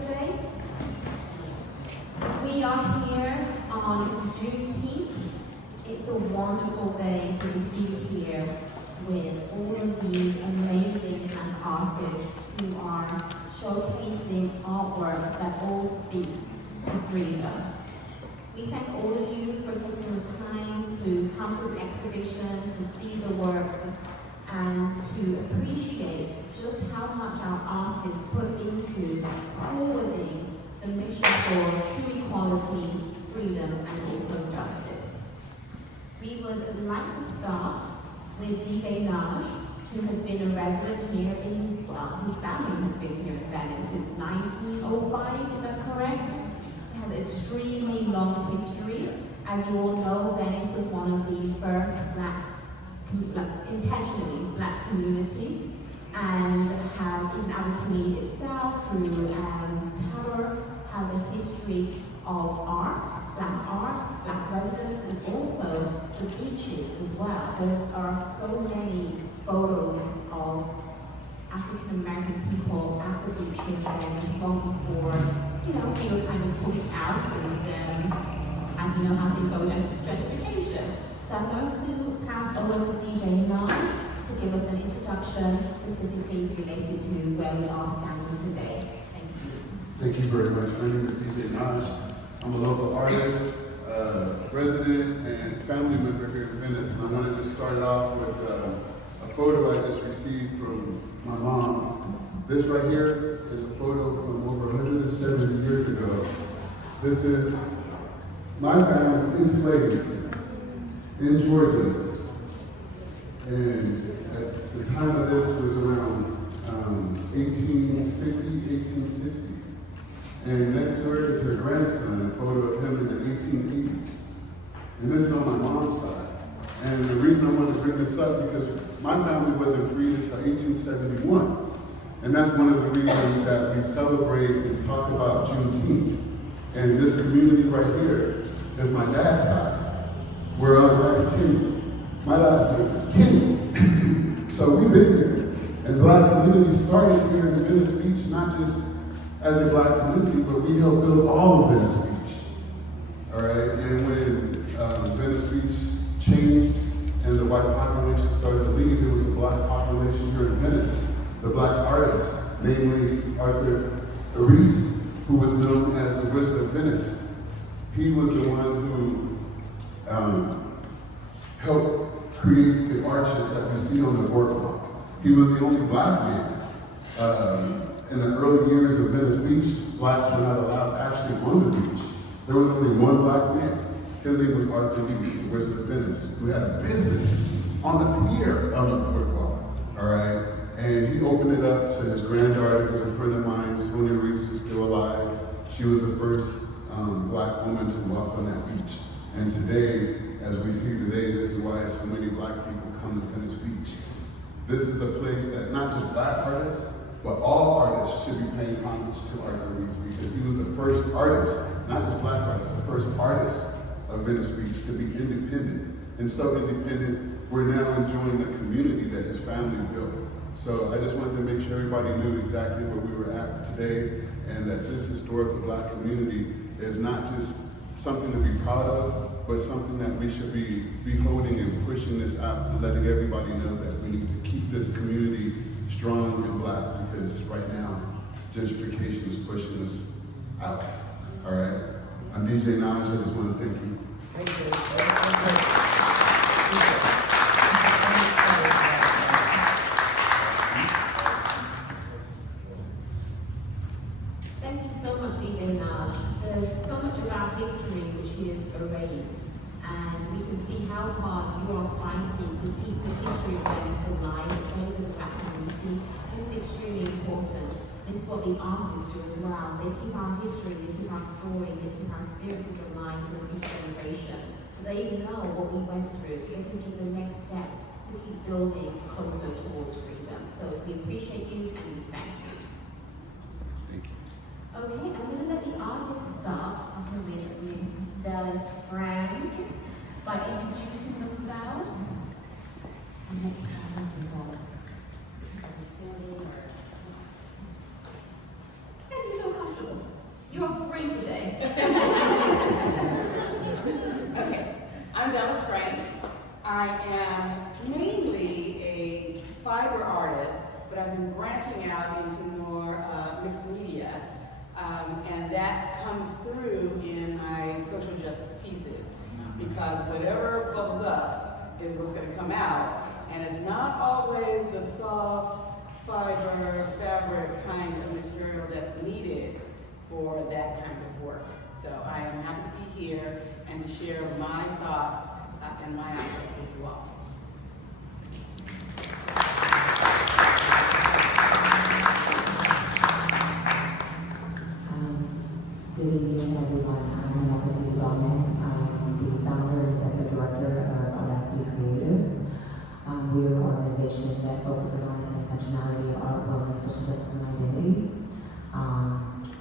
today? We are here on Juneteenth. It's a wonderful day to be here with all of these amazing artists who are showcasing artwork that all speaks to freedom. We thank all of you for taking the time to come to the exhibition, to see the works, and to appreciate just how much our artists put into forwarding the mission for true equality, freedom, and also justice. We would like to start with DJ Naj, who has been a resident here in, well, his family has been here in Venice since 1905, is that correct? It has an extremely long history. As you all know, Venice was one of the first intentionally black communities, and has in our community itself through Tower has a history of art, black residents, and also the beaches as well. There are so many photos of African American people at the beach in Venice long before, we were kind of pushed out, and as we know how things go with gentrification. So I'm going to pass over to DJ Naj to give us an introduction specifically related to where we are standing today. Thank you. Thank you very much. My name is DJ Naj. I'm a local artist, resident, and family member here in Venice. And I want to just start off with a photo I just received from my mom. This right here is a photo from over 170 years ago. This is my family enslaved in Georgia, and at the time of this was around 1850, 1860. And next to her is her grandson, a photo of him in the 1880s. And this is on my mom's side. And the reason I wanted to bring this up because my family wasn't freed until 1871. And that's one of the reasons that we celebrate and talk about Juneteenth. And this community right here is my dad's side. We're on Black Kenny. My last name is Kenny. So we've been here. And Black community started here in Venice Beach, not just as a Black community, but we helped build all of Venice Beach. All right, and when Venice Beach changed and the white population started to leave, there was a Black population here in Venice. The Black artists, namely Arthur Reese, who was known as the Wizard of Venice. He was the one who helped create the arches that we see on the boardwalk. He was the only Black man. In the early years of Venice Beach, Blacks were not allowed actually on the beach. There was only one Black man. His name was Arthur Reese, the Wizard of Venice, who had a business on the pier on the boardwalk. All right, and he opened it up to his granddaughter, who's a friend of mine, Sonia Reese, who's still alive. She was the first Black woman to walk on that beach. And today, as we see today, this is why so many Black people come to Venice Beach. This is a place that not just Black artists, but all artists should be paying homage to Arthur Reese, because he was the first artist, not just Black artists, the first artist of Venice Beach to be independent. And so independent, we're now enjoying the community that his family built. So I just wanted to make sure everybody knew exactly where we were at today, and that this historical Black community is not just something to be proud of, but something that we should be holding and pushing this out and letting everybody know that we need to keep this community strong and Black, because right now, gentrification is pushing us out. All right? I'm DJ Naj. I just want to thank you. Thank you. Thank you so much, DJ Naj. There's so much of our history which is erased, and we can see how hard you are fighting to keep the history of Venice alive, especially with the Black community. This is extremely important. This is what the artists do as well. They keep our history, they keep our stories, they keep our experiences alive for the future generation. So they know what we went through, so they can take the next step to keep building closer towards freedom. So we appreciate you and we thank you. Okay, I'm going to let the artists start with Ms. Dallas Frank by introducing themselves. And let's start with Dallas. As you feel comfortable. branching out into more mixed media, and that comes through in my social justice pieces, because whatever bubbles up is what's going to come out, and it's not always the soft fiber, fabric kind of material that's needed for that kind of work. So I am happy to be here and to share my thoughts and my outlook with you all. Good evening, everyone. I'm Lamenting. I'm the founder and executive director of Audacity Creative. We are an organization that focuses on the intersectionality of art, wellness, social justice, and identity.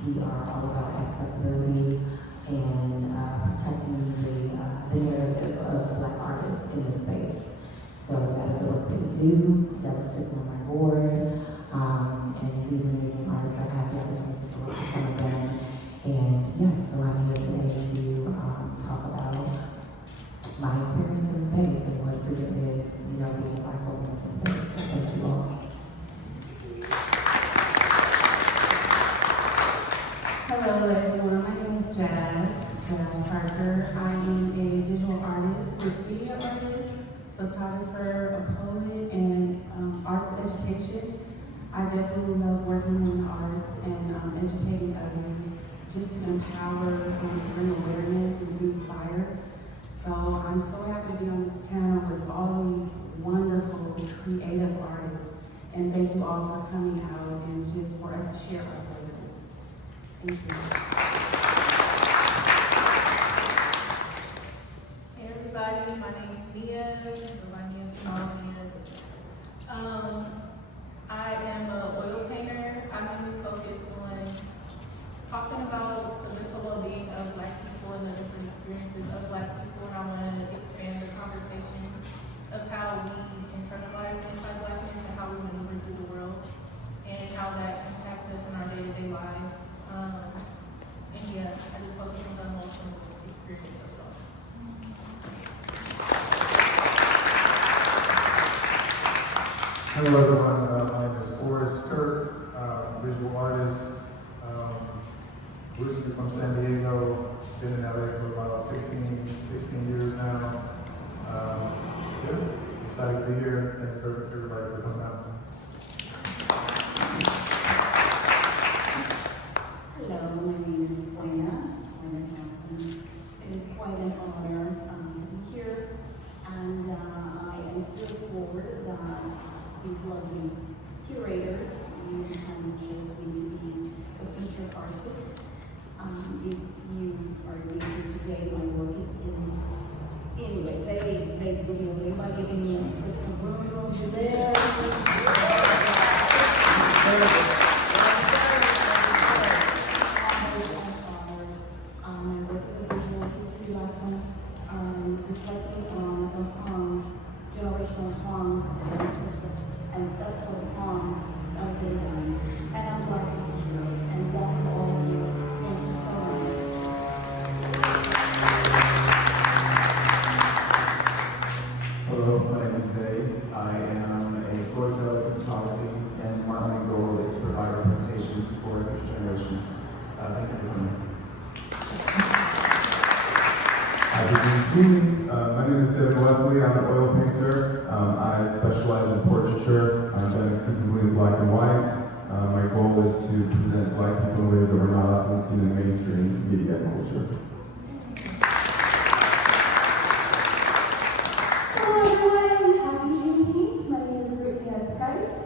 We are all about accessibility and protecting the narrative of Black artists in this space. So that is the work that we do. That sits on my board. And these amazing artists, I've had the opportunity to work with some of them. And yes, so I'm here today to talk about my experience in the space and what freedom is, being a Black woman in the space. So thank you all. Hello everyone, my name is Jazz Parker. I am a visual artist, mixed media artist, photographer, a poet, and arts education. I definitely love working in the arts and educating others, just to empower, to bring awareness and to inspire. So I'm so happy to be on this panel with all these wonderful, creative artists. And thank you all for coming out and just for us to share our voices. Thank you. Hey everybody, my name is Mia. Remind me of small Mia. I am an oil painter. I mainly focus on talking about the mental well-being of Black people and the different experiences of Black people, and I want to expand the conversation of how we internalize anti-Blackness and how we maneuver through the world and how that impacts us in our day-to-day lives. And yeah, I just focus on the emotional experience of it all. Hello everyone, my name is Forrest Kirk, visual artist, originally from San Diego, been in LA for about 15, 16 years now. Yeah, excited to be here. Thank you for everybody for coming out. Hello, my name is Buena Johnson. It is quite an honor to be here, and I am still forward that these lovely curators, you can just need to be a featured artist. If you are new here today, my work is in, anyway, they might give me a room over there. My work is a visual history lesson, reflecting on the harms, generational harms, ancestral harms that have been done. And I'm glad to be here and welcome all of you. Thank you so much. Hello, my name is Zay. I am a storyteller in photography, and my only goal is to provide representation for future generations. Thank you for coming. Hi, good evening. My name is Devin Wesley. I'm an oil painter. I specialize in portraiture. I'm done exclusively in black and white. My goal is to present Black people in ways that were not often seen in mainstream media and culture. Hello everyone, happy Juneteenth. My name is Brittany S. Price.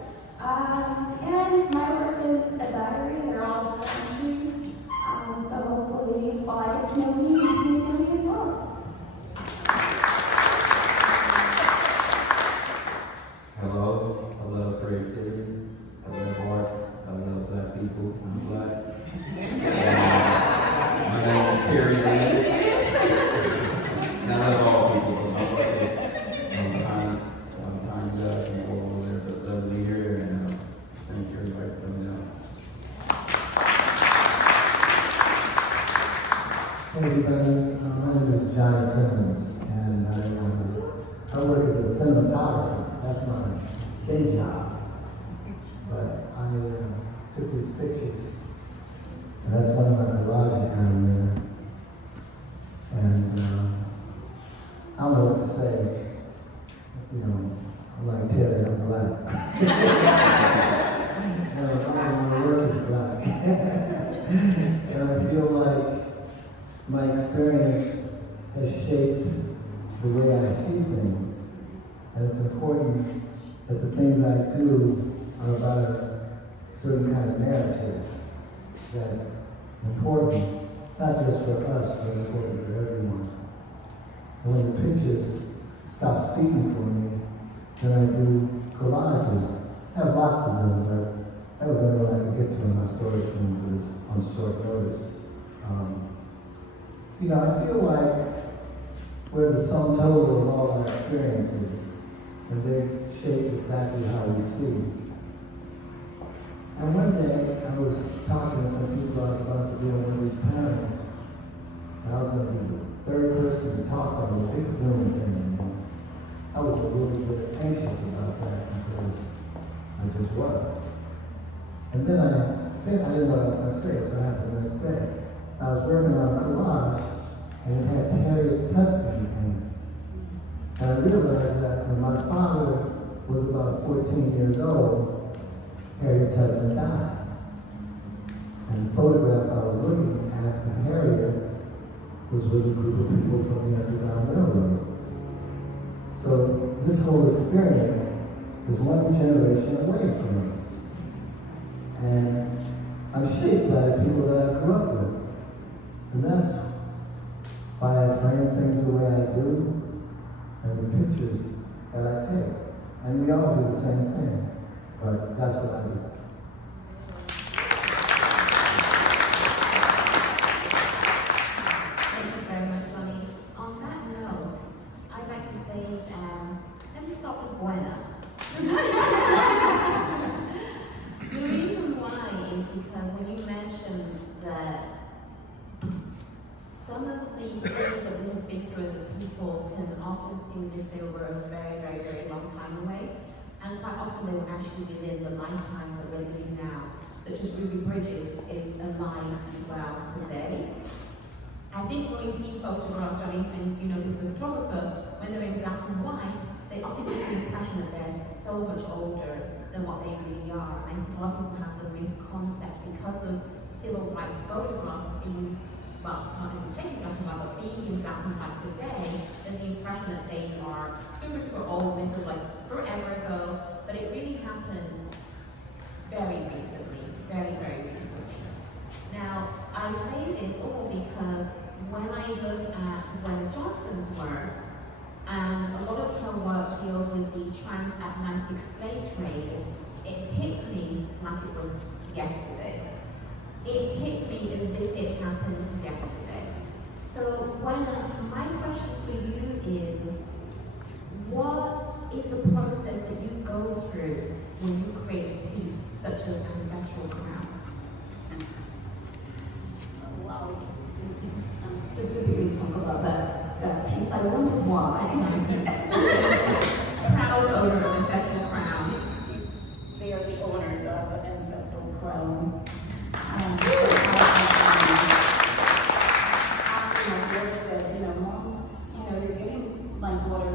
And my work is a diary. They're all journal entries. So hopefully, while I get to know me, you can get to know me as well. Hello, I love creativity. I love art. I love Black people. I'm Black. My name is Terry Reed. And I love all people, but my work is behind us and all over there, but lovely here, and thank you everybody for coming out. Hey everybody, my name is Johnny Simmons, and I work as a cinematographer. That's my day job. But I that's one of my collages down there. And I don't know what to say. You know, I'm like Terry, I'm black. All my work is black. And I feel like my experience has shaped the way I see things. And it's important that the things I do are about a certain kind of narrative that's important, not just for us, but important for everyone. And when the pictures stop speaking for me, then I do collages. I have lots of them, but that was the only one I could get to in my storage room for this on short notice. You know, I feel like we're the sum total of all our experiences, and they shape exactly how we see. And one day, I was talking to some people I was about to do on one of these panels, and I was going to be the third person to talk on the big Zoom thing. And I was a little bit anxious about that because I just was. And then I didn't know what I was going to say, so it happened the next day. I was working on a collage, and it had Harriet Tubman in it. And I realized that when my father was about 14 years old, Harriet Tubman died. And the photograph I was looking at of Harriet was with a group of people from the Underground Railroad. So this whole experience is one generation away from us. And I'm shaped by the people that I grew up with. And that's why I frame things the way I do, and the pictures that I take. And we all do the same thing, but that's what I do. Thank you very much, Lonnie. On that note, I'd like to say, let me start with Buena. The reason why is because when you mentioned that some of the things that we have been through as a people can often seem as if they were a very, very, very long time away, and quite often they were actually within the lifetime that we're living now, such as Ruby Bridges is alive and well today. I think when we see photographs, or even, you know, this is a photographer, when they're in black and white, they often get the impression that they're so much older than what they really are. I think a lot of people have the misconcept because of civil rights photographs being, well, not necessarily taking black and white, but being in black and white today, there's the impression that they are super, super old, and sort of like forever ago, but it really happened very recently, very, very recently. Now, I say this all because when I look at Gwen Johnson's work, and a lot of her work deals with the transatlantic slave trade, it hits me like it was yesterday. It hits me as if it happened yesterday. So, Gwen, my question for you is, what is the process that you go through when you create a piece such as Ancestral Crown? Well, specifically talk about that piece. I wonder why. Proud owner of Ancestral Crown. They are the owners of the Ancestral Crown. After my daughter said, Mom, you're getting my daughter,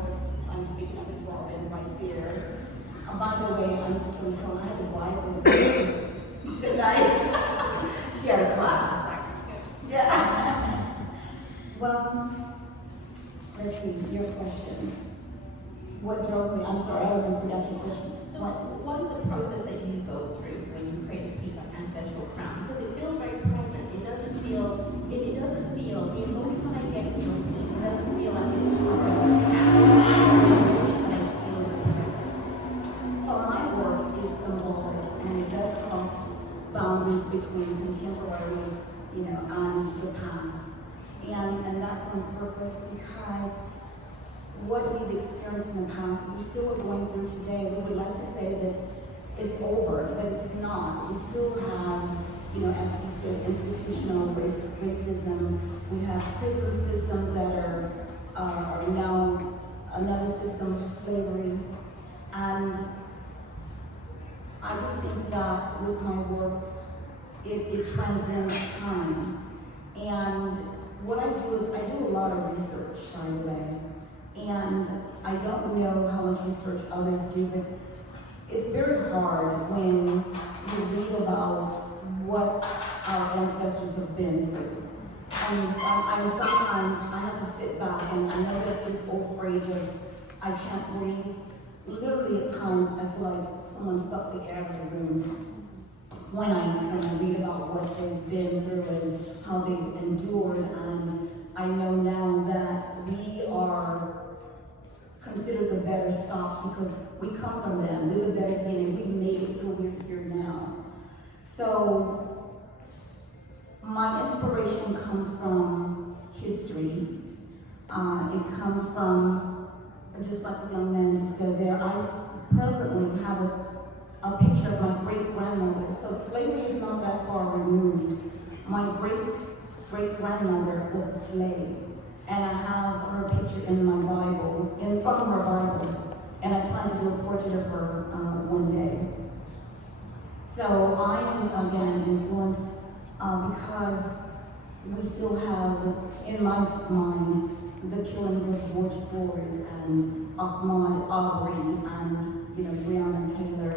I'm speaking of Miss Robin right there. By the way, I'm from town. I had to buy them tonight. She had a class. Yeah. Well, let's see, your question. What drove me? I'm sorry, I don't remember that your question. So what is the process that you go through when you create a piece of Ancestral Crown? Because it feels very present. It doesn't feel, the emotion when I get into a piece, it doesn't feel like it's already happening. But I feel the present. So my work is symbolic, and it does cross boundaries between contemporary, and the past. And that's on purpose because what we've experienced in the past, we still are going through today. We would like to say that it's over, but it's not. We still have, as you said, institutional racism. We have prison systems that are now another system of slavery. And I just think that with my work, it transcends time. And what I do is I do a lot of research, by the way. And I don't know how much research others do, but it's very hard when you read about what our ancestors have been through. And sometimes I have to sit back and I know there's this old phrase of, I can't breathe. Literally at times I feel like someone sucked the air out of the room when I read about what they've been through and how they've endured. And I know now that we are considered the better stock because we come from them. We're the better DNA. We've made it through. We're here now. So my inspiration comes from history. It comes from, just like the young man just said there, I presently have a picture of my great-grandmother. So slavery is not that far removed. My great-great-grandmother was a slave. And I have her picture in my Bible, from her Bible. And I plan to do a portrait of her one day. So I am, again, influenced because we still have, in my mind, the killings of George Floyd and Ahmaud Arbery and, Breonna Taylor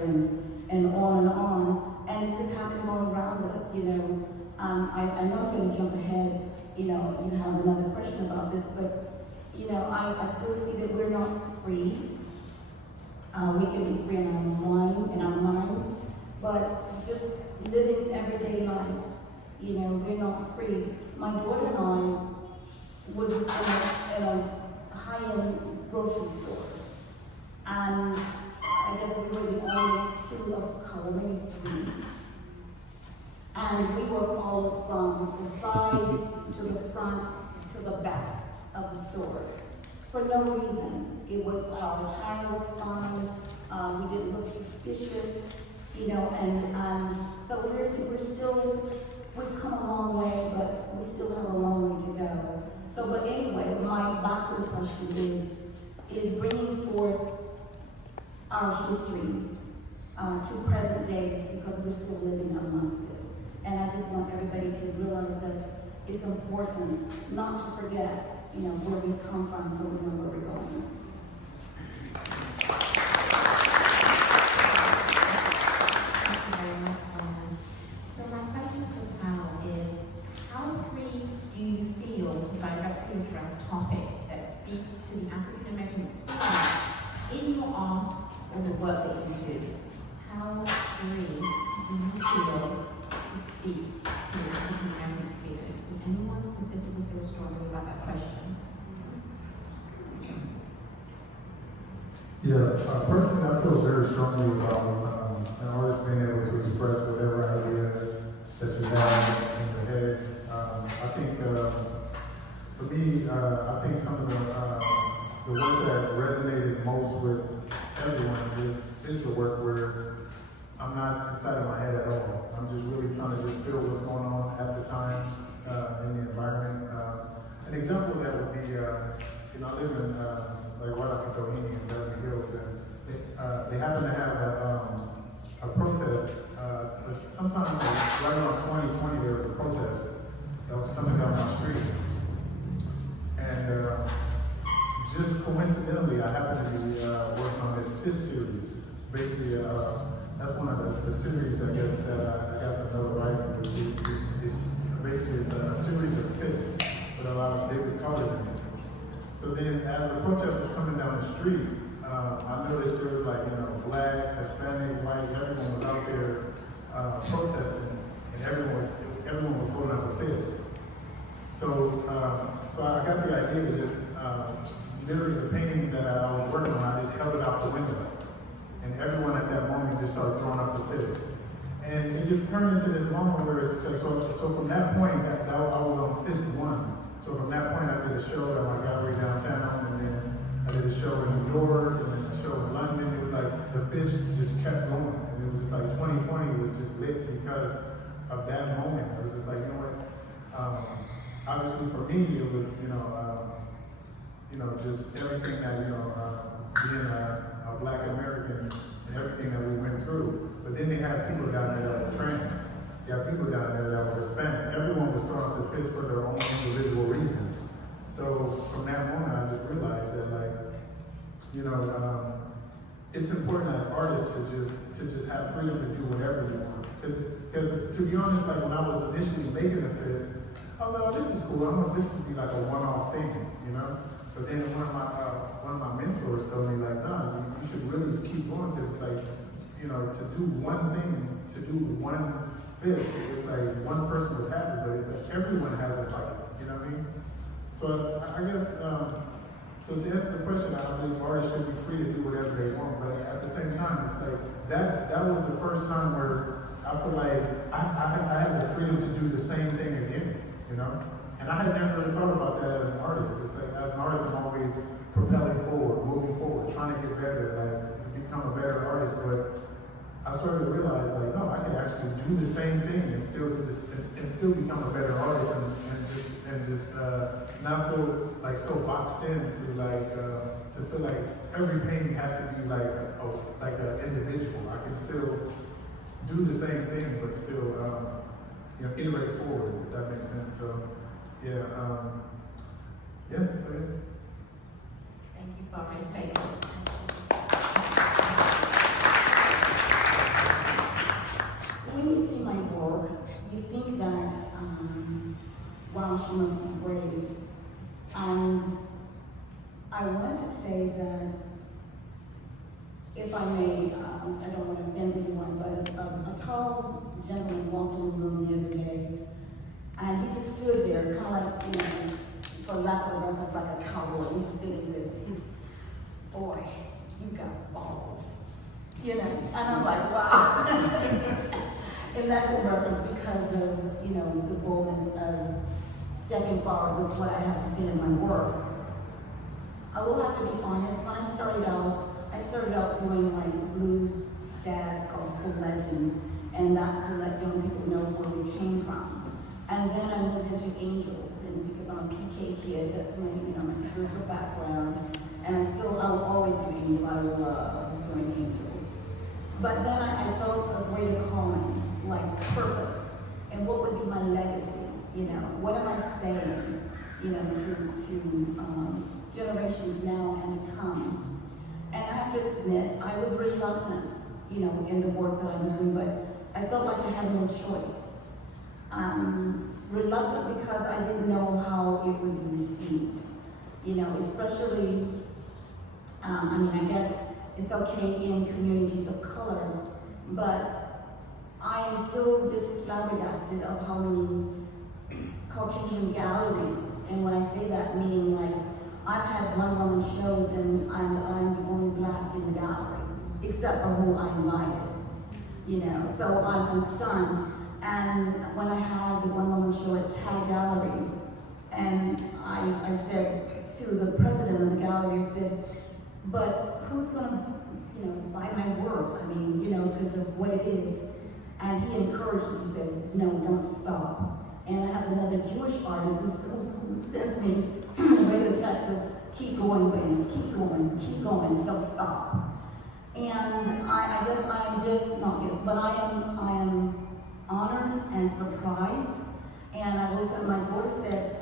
and on. And it's just happening all around us, I know I'm going to jump ahead, you have another question about this, but, I still see that we're not free. We can be free in our minds, but just living everyday life, we're not free. My daughter and I was in a high-end grocery store, and I guess we were the only two of color, maybe three. And we were followed from the side to the front to the back of the store for no reason. It was, our attire was fine, we didn't look suspicious, and so we've come a long way, but we still have a long way to go. So, but anyway, back to the question is bringing forth our history to present day, because we're still living amongst it. And I just want everybody to realize that it's important not to forget, where we've come from, so we know where we're going. So my question to the panel is, how free do you feel to directly address topics that speak to the African American experience in your art or the work that you do? How free do you feel to speak to the African American experience? Does anyone specifically feel strongly about that question? Yeah, personally, I feel very strongly about an artist being able to express whatever idea that you have in your head. I think, for me, I think some of the work that resonated most with everyone is the work where I'm not inside of my head at all. I'm just really trying to just feel what's going on at the time in the environment. An example of that would be, I live in right off of Doheny in Beverly Hills, and they happen to have a protest, but sometime right around 2020 there was a protest that was coming down my street. And just coincidentally, I happened to be working on this series. Basically, that's one of the series, I guess, that I got some notoriety with. Basically, it's a series of fits with a lot of different colors in it. So then, as the protest was coming down the street, I noticed there was black, Hispanic, white, everyone was out there protesting, and everyone was holding up a fist. So I got the idea to just literally the painting that I was working on, I just held it out the window, and everyone at that moment just started throwing up the fist. And it just turned into this moment where it's like, so from that point, I was on fist one. So from that point, I did a show at my gallery downtown, and then I did a show in New York, and then a show in London. It was like the fist just kept going, and it was just like 2020 was just lit because of that moment. I was just like, obviously for me, it was just everything that being a Black American and everything that we went through. But then they had people down there that were trans, you have people down there that were Hispanic. Everyone was throwing up their fists for their own individual reasons. So from that moment, I just realized that, like, you know, it's important as artists to just have freedom to do whatever you want. Because to be honest, like when I was initially making a fist, I was like, oh, this is cool. I want this to be like a one-off thing, you know. But then one of my mentors told me, like, nah, you should really keep going, because like, you know, to do one thing, to do one fist, it's like one person would have it, but it's like everyone has a fight. You know what I mean? So I guess. So to answer the question, I believe artists should be free to do whatever they want, but at the same time, it's like that was the first time where I feel like I had the freedom to do the same thing again, you know? And I had never really thought about that as an artist. It's like, as an artist, I'm always propelling forward, moving forward, trying to get better, like become a better artist. But I started to realize, like, no, I can actually do the same thing and still do this, and still become a better artist, and just not feel like so boxed in to like to feel like every painting has to be like an individual. I can still do the same thing, but still you know, iterate forward, if that makes sense. So yeah, yeah. So yeah. Thank you for Ms. Payton. When you see my work, you think that, wow, she must be brave. And I want to say that, if I may, I don't want to offend anyone, but a tall gentleman walked in the room the other day, and he just stood there, kind of like, you know, for lack of a reference, like a cowboy. He just stood and says, boy, you got balls. You know, and I'm like, wow. And that's in reference because of, you know, the boldness of stepping forward with what I have to say in my work. I will have to be honest, when I started out doing like blues, jazz, gospel legends, and that's to let young people know where we came from. And then I moved into angels, and because I'm a PK kid, that's my, you know, my spiritual background, and I will always do angels. I love doing angels. But then I felt a greater calling, like purpose, and what would be my legacy? You know, what am I saying? You know, to generations now and to come. And I have to admit, I was reluctant, you know, in the work that I'm doing, but I felt like I had no choice. Reluctant because I didn't know how it would be received. You know, especially, I mean, I guess it's okay in communities of color, but I am still just flabbergasted of how many Caucasian galleries, and when I say that, meaning like, I've had one-woman shows and I'm the only black in the gallery, except for who I invited, you know, so I'm stunned. And when I had the one-woman show at Tag Gallery, and I said to the president of the gallery, I said, but who's gonna, you know, buy my work? I mean, you know, because of what it is. And he encouraged me, he said, no, don't stop. And I have another Jewish artist who sends me regular texts, keep going, baby, keep going, don't stop. And I guess I'm just not good, but I am honored and surprised. And I looked at my daughter, said,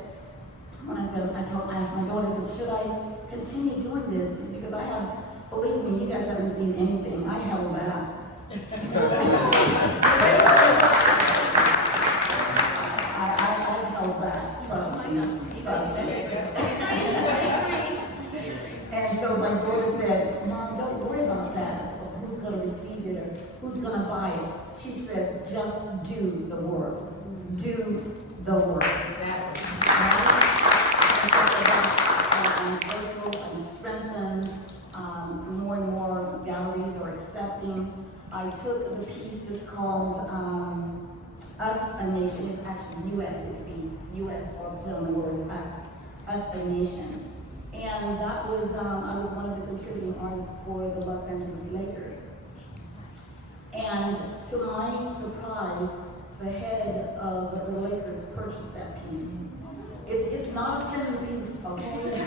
when I asked my daughter, said, should I continue doing this? Because I have, believe me, you guys haven't seen anything. I held back. I held back, trust me. And so my daughter said, Mom, don't worry about that, or who's going to receive it, or who's going to buy it. She said, just do the work. Do the work. I'm grateful, I'm strengthened. More and more galleries are accepting. I took the piece that's called Us, a Nation. It's actually U.S. It could be U.S. or put on the word Us, a Nation. And that was, I was one of the contributing artists for the Los Angeles Lakers. And to my surprise, the head of the Lakers purchased that piece. It's not a pretty piece, okay?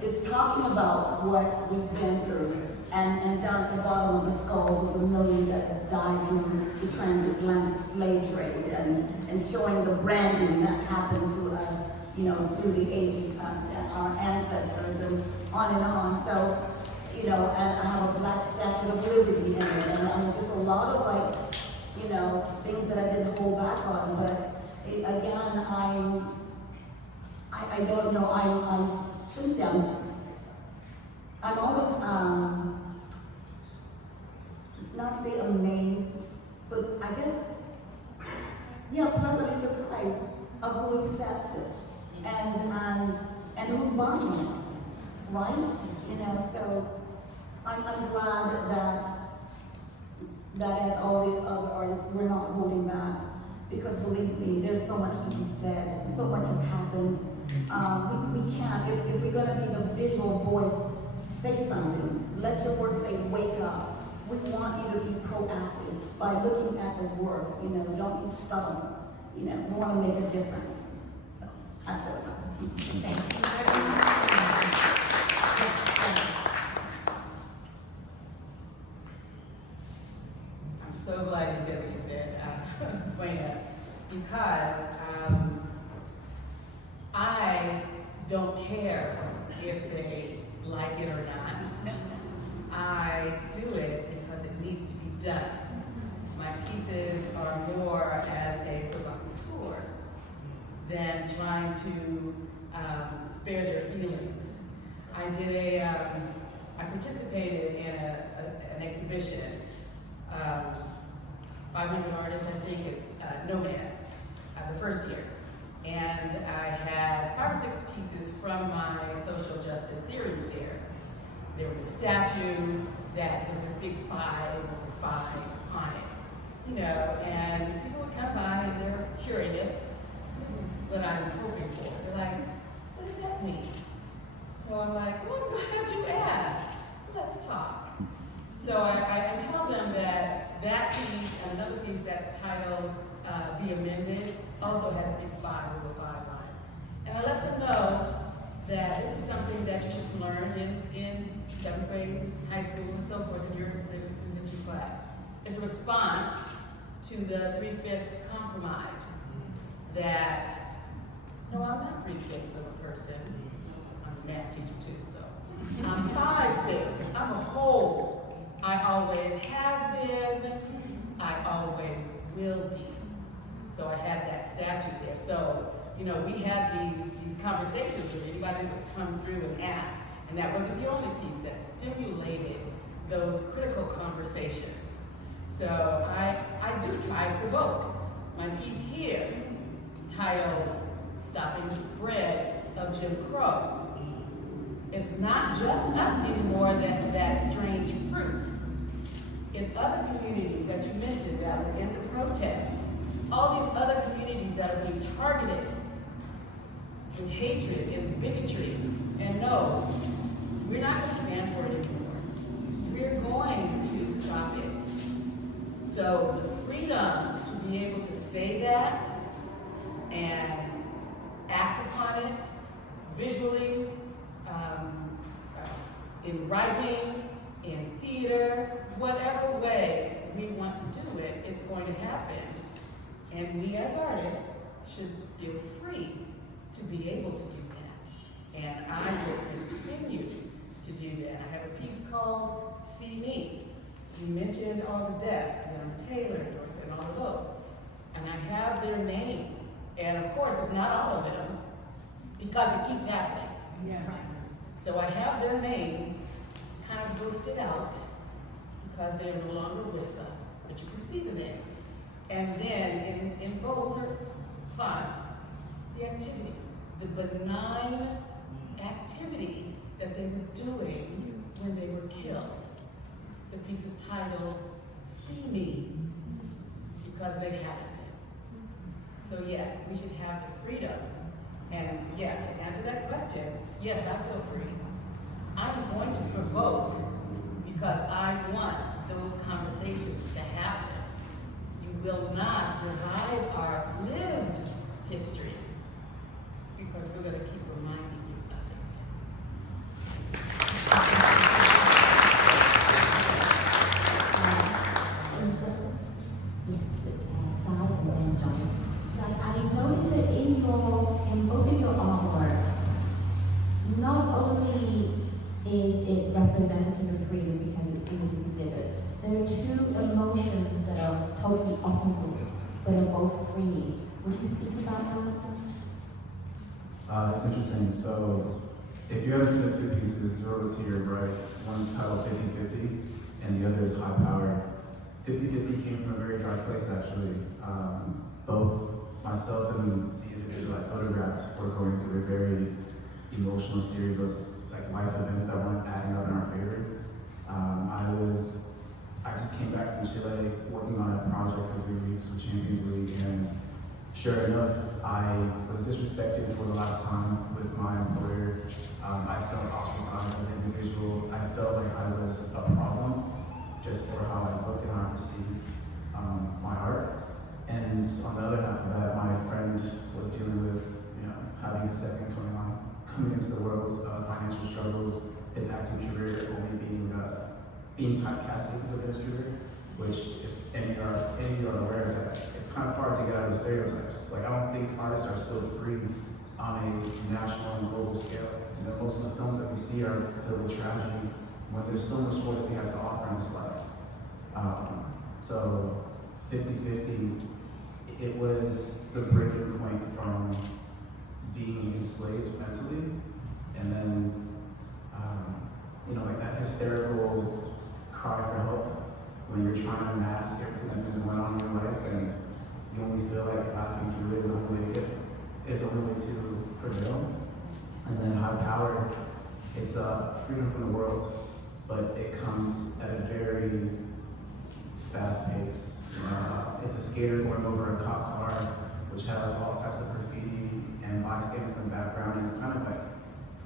It's talking about what we've been through. and down at the bottom of the skulls of the millions that have died during the transatlantic slave trade, and showing the branding that happened to us, you know, through the ages, our ancestors, and on. So, you know, and I have a black Statue of Liberty in it, and just a lot of, like, you know, things that I didn't hold back on. But again, I don't know. I'm always not say amazed, but I guess, yeah, pleasantly surprised of who accepts it and who's buying it, right? You know, so I'm glad that as all the other artists, we're not holding back, because believe me, there's so much to be said, so much has happened. We can't, if we're gonna be the visual voice, say something. Let your work say, wake up. We want you to be proactive by looking at the work, you know, don't be sullen. You know, we want to make a difference. So, I've said enough. Thank you very much. I'm so glad you said what you said, Buena, because I don't care if they like it or not. I do it because it needs to be done. My pieces are more as a provocateur than trying to spare their feelings. I participated in an exhibition, 500 artists, I think, it's Nomad, the first year. And I had 5 or 6 pieces from my social justice series there. There was a statue that was this big 5 over 5 on it, you know, and people would come by and they're curious. This is what I'm hoping for. They're like, what does that mean? So I'm like, well, I'm glad you asked. Let's talk. So I tell them that piece and another piece that's titled Be Amended also has a big 5 over 5 on it. And I let them know that this is something that you should learn in 7th grade, high school, and so forth in your civics and history class. It's a response to the 3/5 compromise that, no, I'm not 3/5 of a person. I'm a math teacher too, so. I'm 5/5. I'm a whole. I always have been. I always will be. So I had that statue there. So, you know, we had these conversations with anybody that would come through and ask. And that wasn't the only piece that stimulated those critical conversations. So I do try to provoke. My piece here, titled Stopping the Spread of Jim Crow. It's not just us anymore that's that strange fruit. It's other communities that you mentioned that were in the protest. All these other communities that are being targeted with hatred and bigotry. And no, we're not going to stand for it anymore. We're going to stop it. So the freedom to be able to say that and act upon it visually, in writing, in theater, whatever way we want to do it, it's going to happen. And we as artists should feel free to be able to do that. And I will continue to do that. I have a piece called See Me. You mentioned all the deaths, Taylor and all of those. And I have their names. And of course, it's not all of them, because it keeps happening. Yeah. Right. So I have their name kind of boosted out, because they're no longer with us, but you can see the name. And then in bolder font, the activity, the benign activity that they were doing when they were killed. The piece is titled See Me, because they haven't been. So yes, we should have the freedom. And yeah, to answer that question, yes, I feel free. I'm going to provoke because I want those conversations to happen. You will not revise our lived history, because we're going to keep reminding you of it. represented to the freedom because it's in this exhibit. There are two emotions that are totally opposites, but are both free. Would you speak about that? It's interesting. So, if you haven't seen the two pieces, they're over to your right. One's titled 50-50, and the other is High Power. 50-50 came from a very dark place, actually. Both myself and the individual I photographed were going through a very emotional series of life events that weren't adding up in our favor. I just came back from Chile working on a project for 3 weeks with Champions League, and sure enough, I was disrespected for the last time with my employer. I felt ostracized as an individual. I felt like I was a problem just for how I looked and how I perceived my art. And on the other half of that, my friend was dealing with, having a second coming into the world, financial struggles, his acting career only being typecasted within his career, which if any of you are aware of that, it's kind of hard to get out of the stereotypes. I don't think artists are still free on a national and global scale. Most of the films that we see are filled with tragedy when there's so much more that we have to offer in this life. So 50-50, it was the breaking point from being enslaved mentally, and then that hysterical cry for help when you're trying to mask everything that's been going on in your life, and you only feel like laughing through it is the only way to prevail. And then High Power, it's freedom from the world, but it comes at a very fast pace. It's a skater going over a cop car, which has all types of graffiti and bystanders in the background. And it's kind of like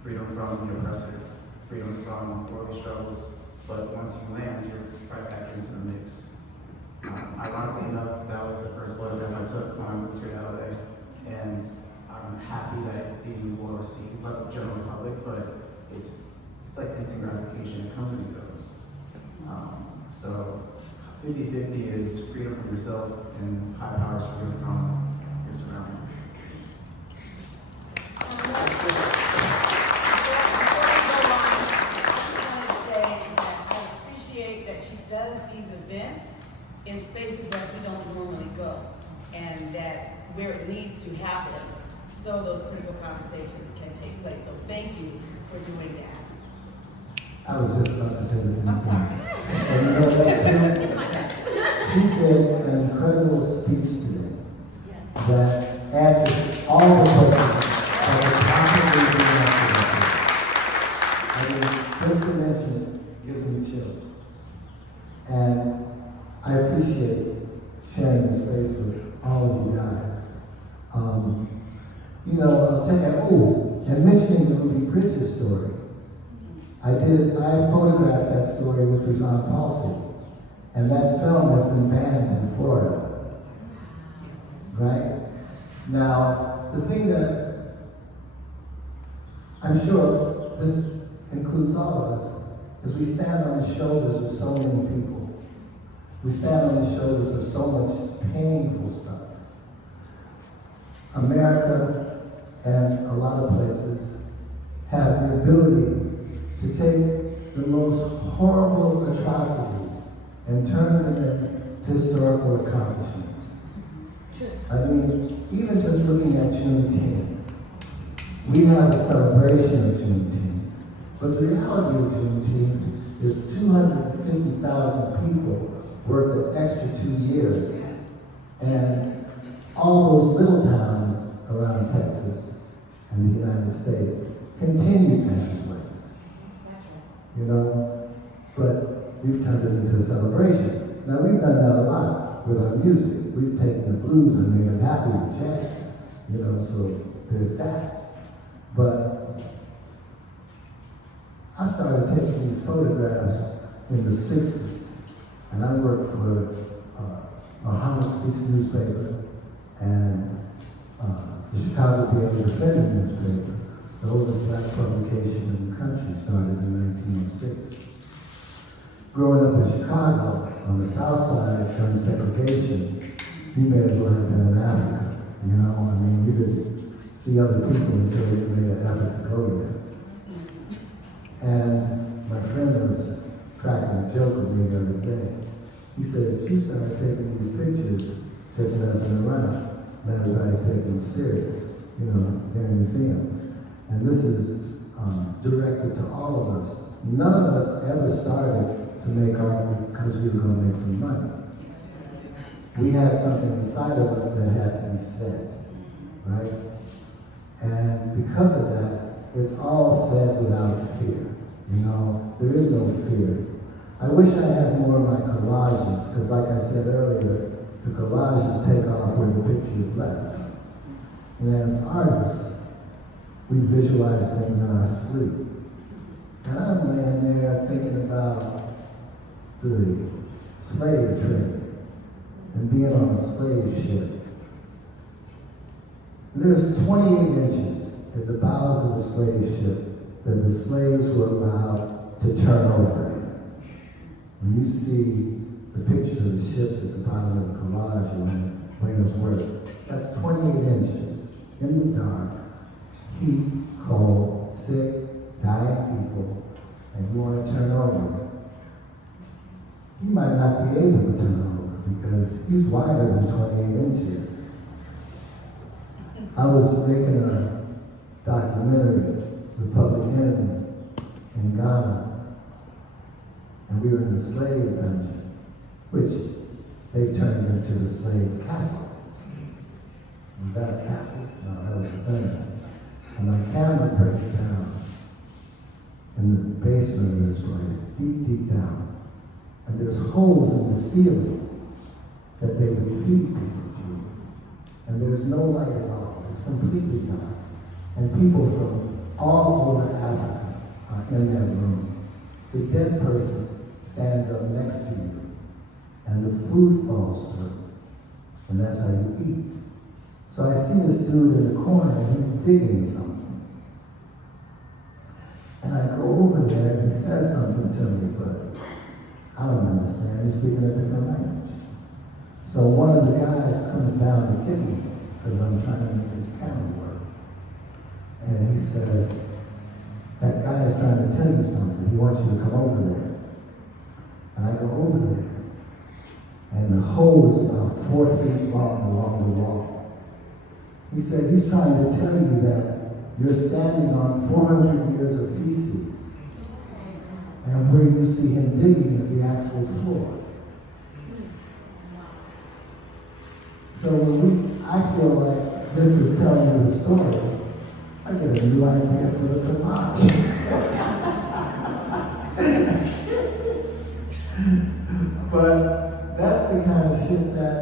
freedom from the oppressor, freedom from worldly struggles. But once you land, you're right back into the mix. Ironically enough, that was the first photograph I took when I moved here to LA. And I'm happy that it's being well received by the general public, but it's like instant gratification. It comes and it goes. So 50-50 is freedom from yourself, and High Power is freedom from your surroundings. Does these events in spaces that we don't normally go, and that where it needs to happen, so those critical conversations can take place. So thank you for doing that. I was just about to say the same thing. And she did an incredible speech today that answered all the questions that were possibly being asked. Just to mention gives me chills. And I appreciate sharing this space with all of you guys. I'll tell you, and mentioning the Ruby Bridges story, I photographed that story with Rizan Palsy, and that film has been banned in Florida, right? Now, the thing that I'm sure this includes all of us is we stand on the shoulders of so many people. We stand on the shoulders of so much painful stuff. America and a lot of places have the ability to take the most horrible atrocities and turn them into historical accomplishments. I mean, even just looking at Juneteenth, we have a celebration of Juneteenth, but the reality of Juneteenth is 250,000 people worked an extra 2 years, and all those little towns around Texas and the United States continued to have slaves. But we've turned it into a celebration. Now, we've done that a lot with our music. We've taken the blues and made it happy with jazz, so there's that. But I started taking these photographs in the 60s. And I worked for Muhammad Speaks newspaper and the Chicago Daily Defender newspaper, the oldest black publication in the country, started in 1906. Growing up in Chicago, on the south side during segregation, you may as well have been in Africa. We didn't see other people until we made an effort to go there. And my friend and He said, you started taking these pictures just messing around. And everybody's taking them serious, you know, they're in museums. And this is directed to all of us. None of us ever started to make art because we were going to make some money. We had something inside of us that had to be said, right? And because of that, it's all said without fear. You know, there is no fear. I wish I had more of my collages, because like I said earlier, the collages take off where the pictures left. And as artists, we visualize things in our sleep. And I'm laying there thinking about the slave trade and being on a slave ship. And there's 28 inches in the bows of the slave ship that the slaves were allowed to turn over in. When you see the pictures of the ships at the bottom of the collage in Buenos Aires, that's 28 inches in the dark, heat, cold, sick, dying people, and you want to turn over. He might not be able to turn over because he's wider than 28 inches. I was making a documentary with Public Enemy in Ghana, and we were in the slave dungeon, which they turned into the slave castle. Was that a castle? No, that was a dungeon. And my camera breaks down in the basement of this place, deep, deep down. And there's holes in the ceiling that they would feed people through. And there's no light at all. It's completely dark. And people from all over Africa are in that room. The dead person stands up next to you, and the food falls through. And that's how you eat. So I see this dude in the corner, and he's digging something. And I go over there, and he says something to me, but I don't understand. He's speaking a different language. So one of the guys comes down to get me, because I'm trying to make this camera work. And he says, that guy is trying to tell you something. He wants you to come over there. And I go over there, and the hole is about 4 feet long along the wall. He said, he's trying to tell you that you're standing on 400 years of feces. And where you see him digging is the actual floor. So I feel like, just as telling you the story, I get a new idea for the collage. But that's the kind of shit that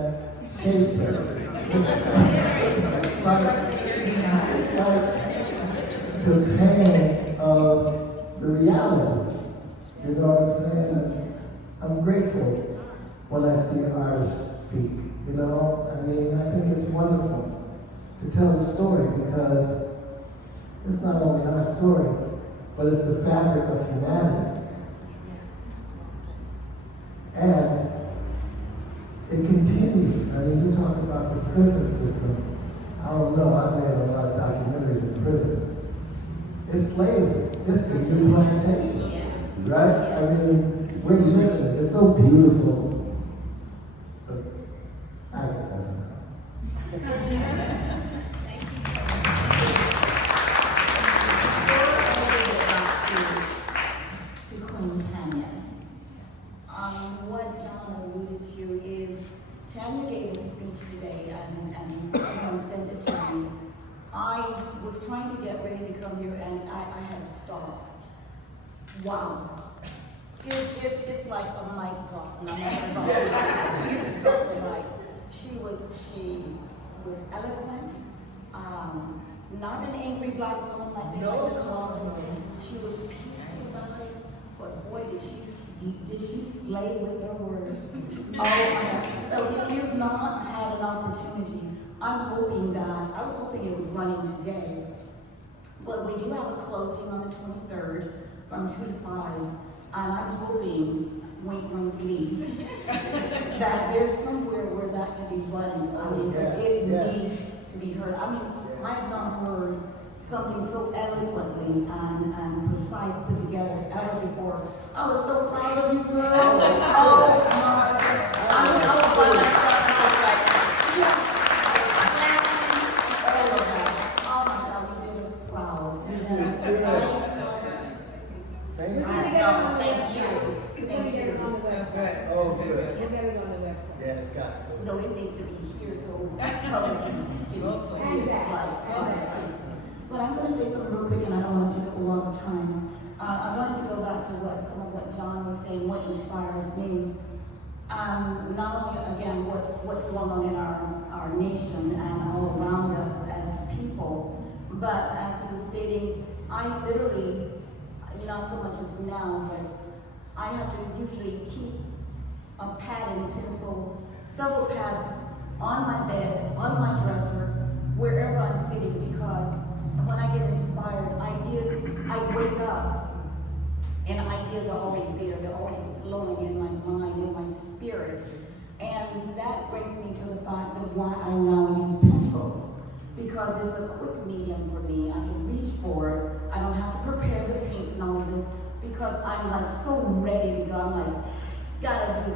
shapes us. It's like the pain of the reality. You know what I'm saying? I'm grateful when I see artists speak. You know, I mean, I think it's wonderful to tell the story because it's not only our story, but it's the fabric of humanity. And it continues. I mean, you talk about the prison system. I don't know, I've made a lot of documentaries in prisons. It's slavery. It's the new plantation. Right? I mean, we're living it. It's so beautiful. But I guess that's enough. What John alluded to is Tanya gave a speech today and someone sent it to me. I was trying to get ready to come here and I had to stop. Wow. It's like a mic drop. And I'm not going to drop the mic. She was eloquent, not an angry black woman like they like to call us. She was peaceful about it, but boy did she slay with her words. Oh my God. So if you've not had an opportunity, I was hoping it was running today, but we do have a closing on the 23rd from 2 to 5, and I'm hoping, wink, wink, blink, that there's somewhere where that can be running. I mean, because it needs to be heard. I mean, I've not heard something so eloquently and precise put together ever before. I was so proud of you, girl. Oh my God. Oh my God, you did us proud. Thank you. Oh, good. You gotta go on the website. Yeah, it's got to go. No, it needs to be here so public can see it. But I'm gonna say something real quick and I don't want to take up a lot of time. I wanted to go back to some of what John was saying, what inspires me. Not only, again, what's going on in our nation and all around us as people, but as he was stating, I literally, not so much as now, but I have to usually keep a pad and pencil, several pads on my bed, on my dresser, wherever I'm sitting, because when I get inspired, ideas, I wake up and ideas are already there, they're already flowing in my mind, in my spirit. And that brings me to the fact that why I now use pencils, because it's a quick medium for me. I can reach for it, I don't have to prepare the paints and all of this, because I'm like so ready to go. I'm like, gotta do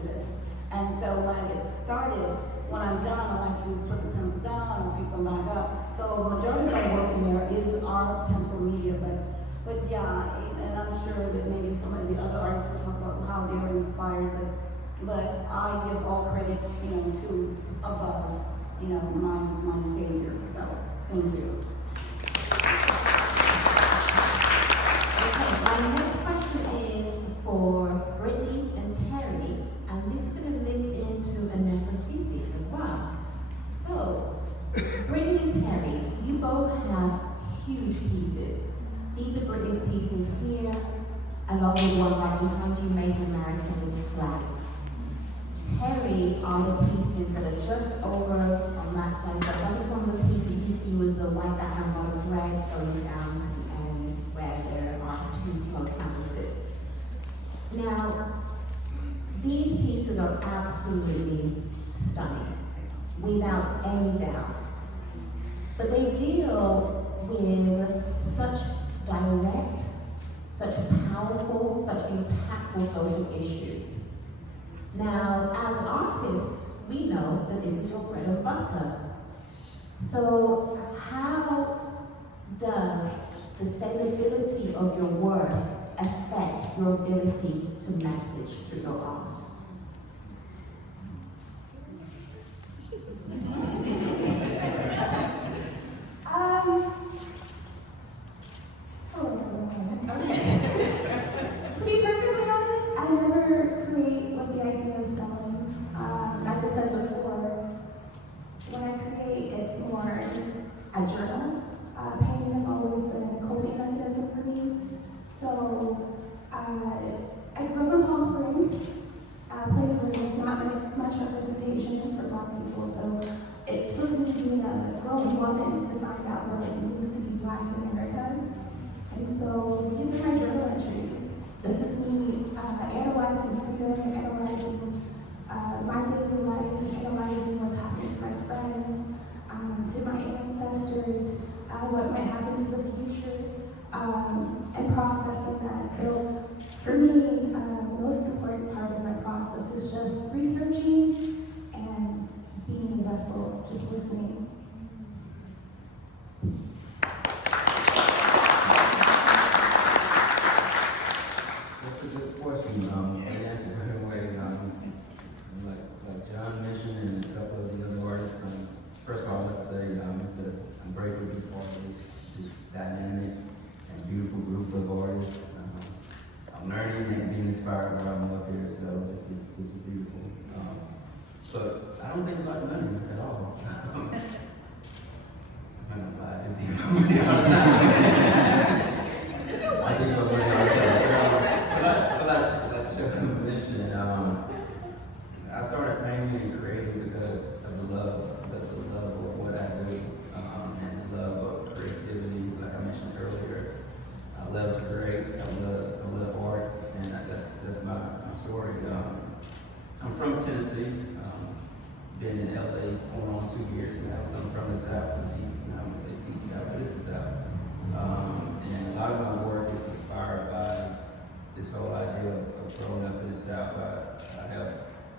this. And so when I get started, when I'm done, all I have to do is put the pencils down and pick them back up. So majority of my work in there is our pencil media, but yeah, and I'm sure that maybe some of the other artists will talk about how they were inspired, but I give all credit, to above, my savior. So thank you. Okay, my next question is for Brittany and Terry, and this is going to link into Nefertiti as well. So, Brittany and Terry, you both have huge pieces. These are Brittany's pieces here, along with one right behind you, made in America with the flag. Terry are the pieces that are just over on that side, but that is one of the pieces you see with the white background bottom red going down to the end where there are two small canvases. Now, these pieces are absolutely stunning, without any doubt. But they deal with such direct, such powerful, such impactful social issues. Now, as artists, we know that this is your bread and butter. So, how does the saleability of your work affect your ability to message through your art? To be perfectly honest, I never create with the idea of selling. As I said before, when I create, it's more just a journal. Painting has always been a coping mechanism for me. So I grew up in Palm Springs, a place where there's not much representation for Black people. So it took me being a grown woman to find out what it means to be Black in America. And so these are my journal entries. This is me analyzing freedom, analyzing my daily life, analyzing what's happening to my friends, to my ancestors, what might happen to the future, and processing that. So for me, the most important part of my process is just researching and being a vessel, just listening. That's a good question. And answer right away. Like John mentioned and a couple of the other artists. First of all, I'd like to say I'm grateful to be part of this dynamic and beautiful group of artists. I'm learning and being inspired while I'm up here, so this is beautiful. But I don't think about money at all.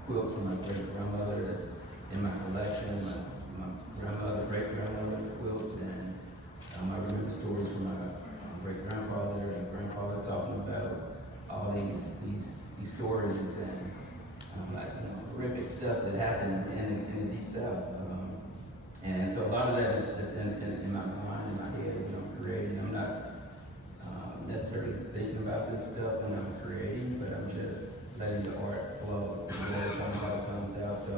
quilts from my great-grandmother that's in my collection, my grandmother, great-grandmother quilts, and I remember stories from my great-grandfather and grandfather talking about all these stories and like, horrific stuff that happened in the Deep South. And so a lot of that is in my mind, in my head when I'm creating. I'm not necessarily thinking about this stuff when I'm creating, but I'm just letting the art flow. Whatever comes out, comes out. So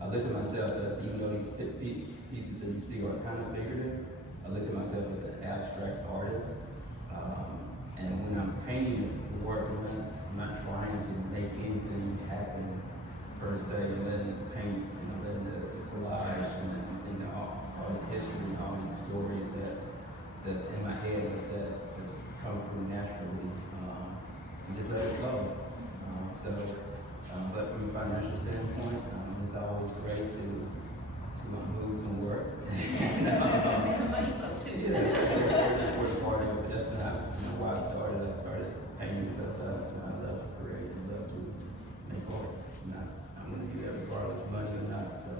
I look at myself as, even though these pieces that you see are kind of figurative, I look at myself as an abstract artist. And when I'm painting the work, I'm not trying to make anything happen per se, and letting it paint, letting the collage and all this history and all these stories that's in my head that's come through naturally, and just let it flow. But from a financial standpoint, it's always great to move some work. Make some money flow too. Yeah, that's an important part of it. That's not why I started. I started painting because I love to create and love to make art. I'm going to do that regardless of money or not. So.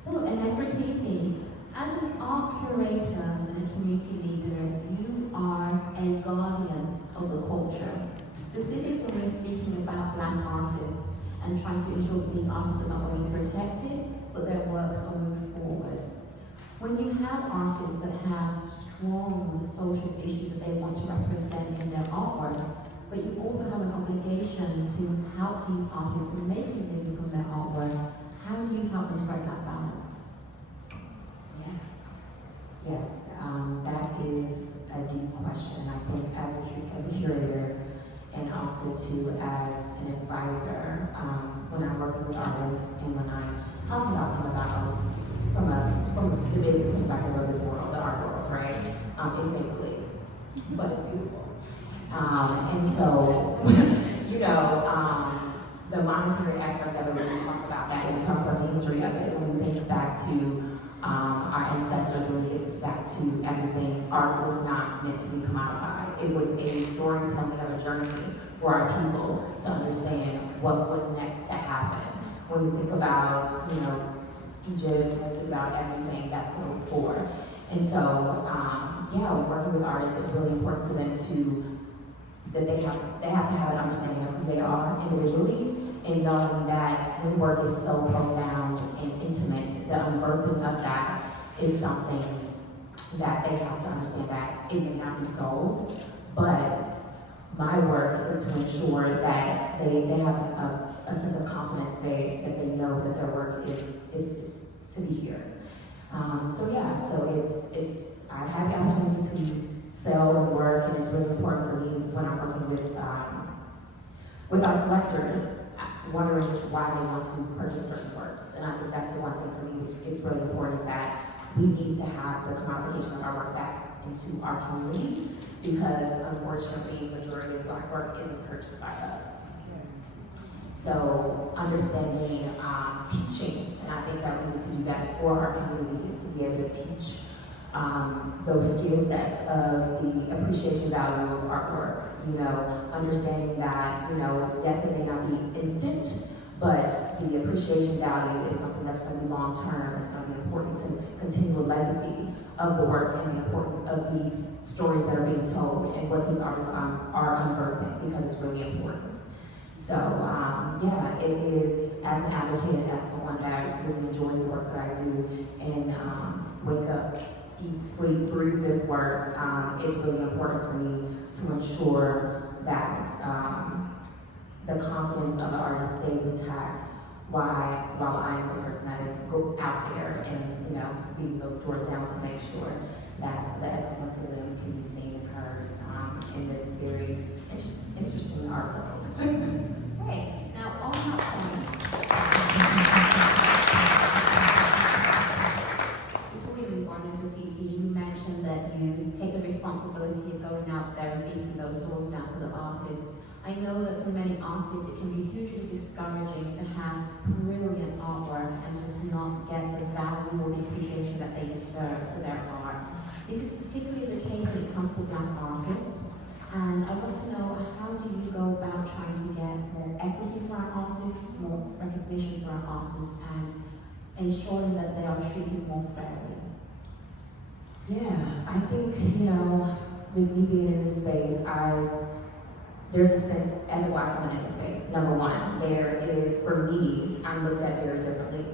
So, Nefertiti, as an art curator and a community leader, you are a guardian of the culture. Specifically, when we're speaking about Black artists and trying to ensure that these artists are not only protected, but their works are moved forward. When you have artists that have strong social issues that they want to represent in their artwork, but you also have an obligation to help these artists in making a living from their artwork, how do you help them strike that balance? Yes, that is a deep question. I think as a curator and also too as an advisor, when I'm working with artists and when I'm talking about them about from the business perspective of this world, the art world, right? It's make believe, but it's beautiful. And so, the monetary aspect of it, when we talk about that, when we talk about the history of it, when we think back to our ancestors, when we think back to everything, art was not meant to be commodified. It was a storytelling of a journey for our people to understand what was next to happen. When we think about, Egypt, when we think about everything, that's what it was for. And so, working with artists, it's really important for them that they have to have an understanding of who they are individually, and knowing that when work is so profound and intimate, the unbirthing of that is something that they have to understand that it may not be sold, but my work is to ensure that they have a sense of confidence, that they know that their work is to be here. So I've had the opportunity to sell and work, and it's really important for me when I'm working with our collectors, wondering why they want to purchase certain works. And I think that's the one thing for me is really important, is that we need to have the commodification of our work back into our community, because unfortunately, majority of Black work isn't purchased by us. So understanding teaching, and I think that we need to do that for our communities, to be able to teach those skill sets of the appreciation value of artwork, understanding that, yes, it may not be instant, but the appreciation value is something that's going to be long term. It's going to be important to continue the legacy of the work and the importance of these stories that are being told and what these artists are unearthing, because it's really important. So, it is, as an advocate, as someone that really enjoys the work that I do and wake up, eat, sleep, breathe this work, it's really important for me to ensure that the confidence of the artist stays intact while I'm the person that is out there and, beating those doors down to make sure that the excellence in them can be seen and heard in this very interesting art world. Great. Now, on that point, before we move on, Nefertiti, you mentioned that you take the responsibility of going out there and beating those doors down for the artists. I know that for many artists, it can be hugely discouraging to have brilliant artwork and just not get the value or the appreciation that they deserve for their art. This is particularly the case when it comes to Black artists. And I want to know, how do you go about trying to get more equity for our artists, more recognition for our artists, and ensuring that they are treated more fairly? Yeah, I think, with me being in this space, there's a sense as a Black woman in this space. Number one, there is, for me, I'm looked at very differently.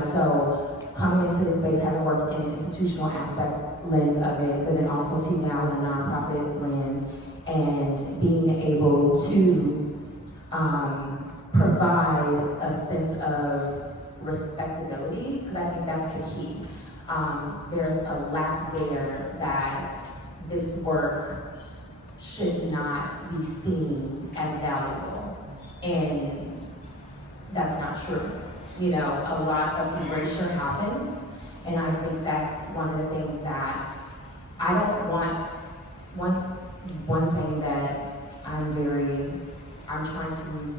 So coming into this space, having worked in an institutional aspect lens of it, but then also to now in a nonprofit lens, and being able to provide a sense of respectability, because I think that's the key. There's a lack there that this work should not be seen as valuable, and that's not true. A lot of erasure happens, and I think that's one of the things that I don't want. One thing that I'm trying to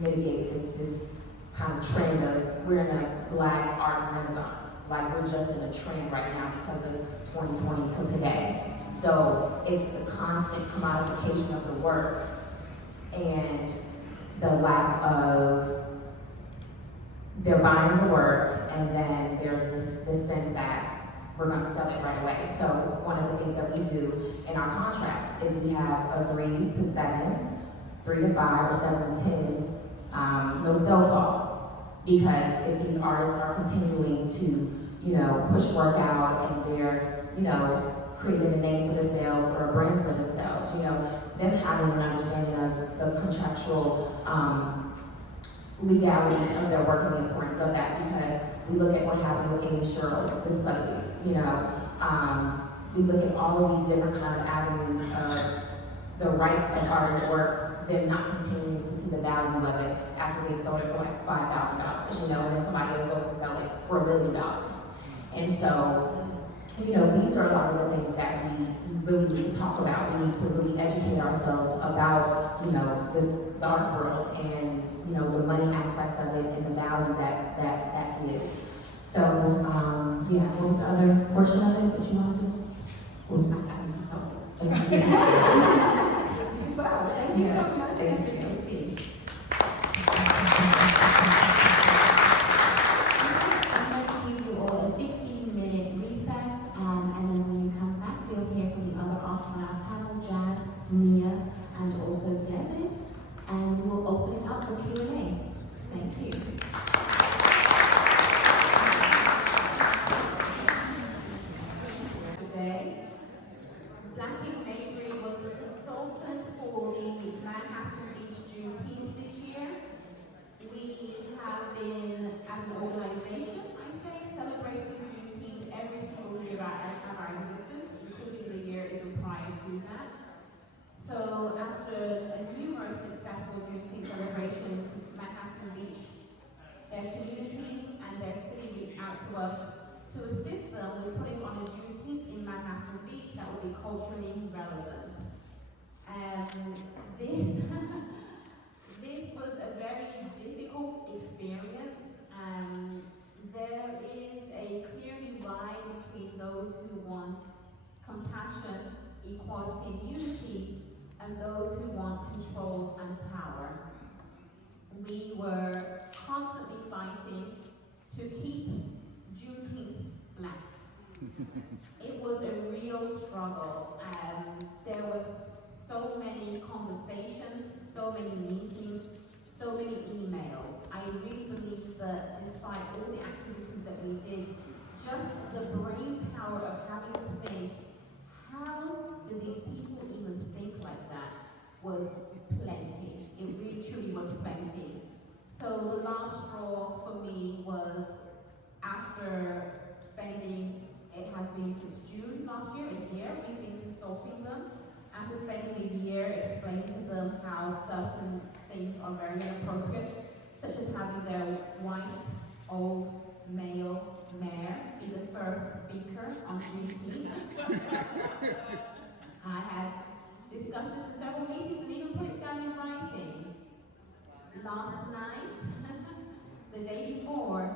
mitigate is this kind of trend of we're in a Black art renaissance. Like, we're just in a trend right now because of 2020 till today. So it's the constant commodification of the work and the lack of, they're buying the work, and then there's this sense that we're going to sell it right away. So one of the things that we do in our contracts is we have a 3 to 7, 3 to 5, or 7 to 10, no sell clause. Because if these artists are continuing to, push work out, and they're, creating a name for themselves or a brand for themselves, them having an understanding of the contractual legalities of their work and the importance of that, because we look at what happened with Amy Sherrill, with Sotheby's, we look at all of these different kind of avenues of the rights of artists' works, them not continuing to see the value of it after they sold it for like $5,000, and then somebody else goes and sells it for $1 million. And so, these are a lot of the things that we really need to talk about. We need to really educate ourselves about, the art world, and, the money aspects of it, and the value that is. So, what was the other portion of it that you wanted to? Wow, thank you so much. Thank you, JT. I'm going to give you all a 15-minute recess, and then when you come back, we'll hear from the other artists on our panel, Jazz, Nia, and also Devin, and we'll open it up for Q&A. Thank you. Today, Lamenting was the consultant for the Manhattan Beach Juneteenth this year. We have been, as an organization, celebrating Juneteenth every single year of our existence, including the year even prior to that. So after numerous successful Juneteenth celebrations, Manhattan Beach, their community and their city reached out to us to assist them with putting on a Juneteenth in Manhattan Beach that would be culturally relevant. And this was a very difficult experience, and there is a clear divide between those who want compassion, equality, and unity, and those who want control and power. We were constantly fighting to keep Juneteenth Black. It was a real struggle, and there was so many conversations, so many meetings, so many emails. I really believe that despite all the activities that we did, just the brain power of having to think, how do these people even think like that, was plenty. It really truly was plenty. So the last straw for me was, after spending, it has been since June last year, a year, we've been consulting them. After spending a year explaining to them how certain things are very inappropriate, such as having their white, old, male mayor be the first speaker on Juneteenth. I had discussed this in several meetings and even put it down in writing. Last night, the day before,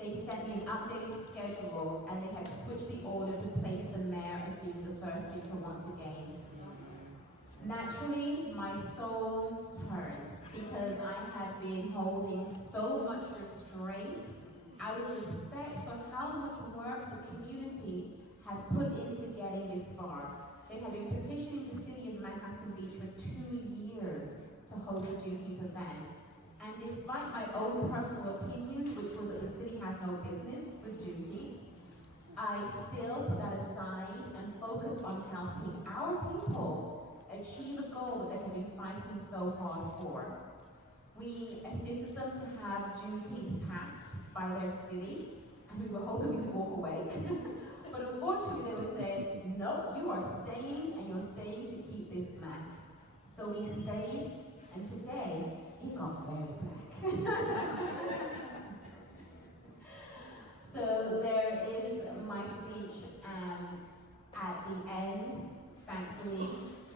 they They sent me an updated schedule and they had switched the order to place the mayor as being the first speaker once again. Naturally, my soul turned because I had been holding so much restraint out of respect for how much work the community had put into getting this far. They had been petitioning the city of Manhattan Beach for 2 years to host a Juneteenth event. And despite my own personal opinions, which was that the city has no business with Juneteenth, I still put that aside and focused on helping our people achieve a goal that they have been fighting so hard for. We assisted them to have Juneteenth passed by their city, and we were hoping we could walk away. But unfortunately, they were saying, no, you are staying, and you're staying to keep this black. So we stayed, and today, it got very black. So there is my speech at the end, thankfully,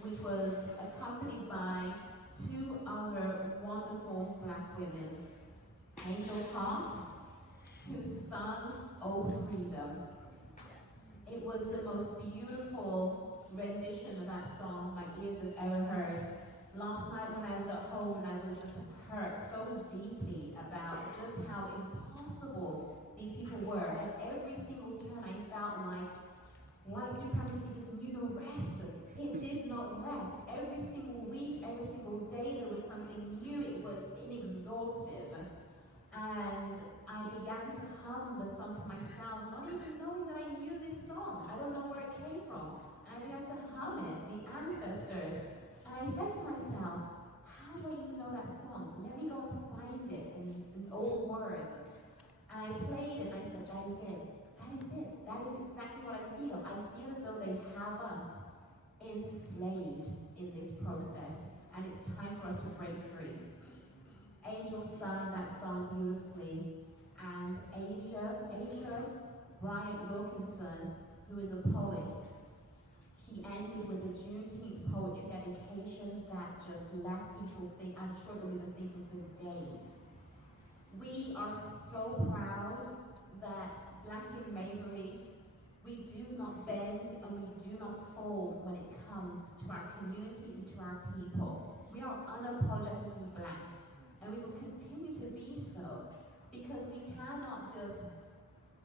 which was accompanied by 2 other wonderful black women. Angel Hart, who sung "Oh Freedom." It was the most beautiful rendition of that song my ears have ever heard. Last night when I was at home and I was just hurt so deeply about just how impossible these people were. At every single turn I felt like white supremacy just knew no rest. It did not rest. Every single week, every single day there was something new. It was inexhaustive. And I began to hum the song to myself, not even knowing that I knew this song. I don't know where it came from. And I began to hum it, the ancestors. And I said to myself, how do I even know that song? Let me go and find it in old words. And I played it and I said, that is it. That is it. That is exactly what I feel. I feel as though they have us enslaved in this process. And it's time for us to break free. Angel sang that song beautifully, and Asia Bryant Wilkinson, who is a poet, she ended with a Juneteenth poetry dedication that just left people think, I'm sure they'll be thinking for days. We are so proud that Black in Maybury, we do not bend and we do not fold when it comes to our community and to our people. We are unapologetically Black. And we will continue to be so, because we cannot just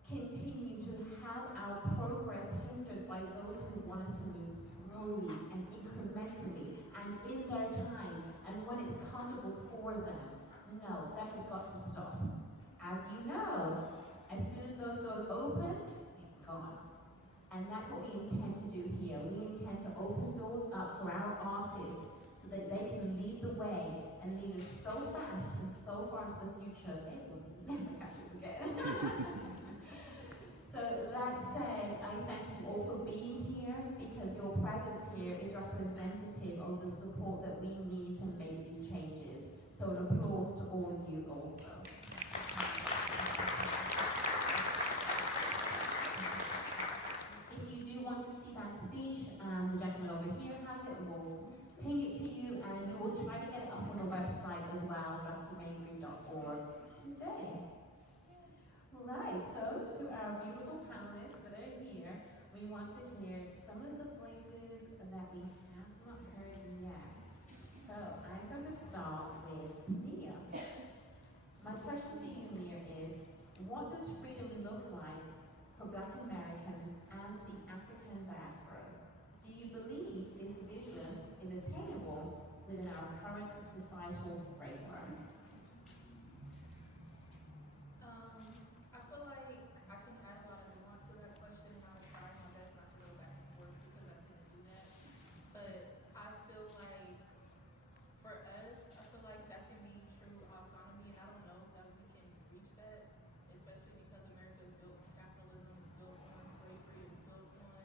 continue to have our progress hindered by those who want us to move slowly and incrementally and in their time and when it's comfortable for them. No, that has got to stop. As you know, as soon as those doors open, they're gone. And that's what we intend to do here. We intend to open doors up for our artists so that they can lead the way and lead us so fast and so far into the future, they will never catch us again. So that said, I thank you all for being here because your presence here is representative of the support that we need to make these changes. So an applause to all of you also. If you do want to see that speech, the gentleman over here has it, and we'll ping it to you, and we will try to get it up on the website as well, blackfromangry.org today. Right, so to our beautiful panelists that are here, we want to hear some of the voices that we have not heard yet. So I'm going to start with Mia. My question to you, Mia, is what does freedom look like for Black Americans and the African diaspora? Do you believe this vision is attainable within our current societal framework? I feel like I can add a lot of nuance to that question, and I'll try my best not to go back and forth because I tend to do that. But I feel like for us, I feel like that can be true autonomy, and I don't know that we can reach that, especially because America is built on capitalism, it's built on slavery, it's built on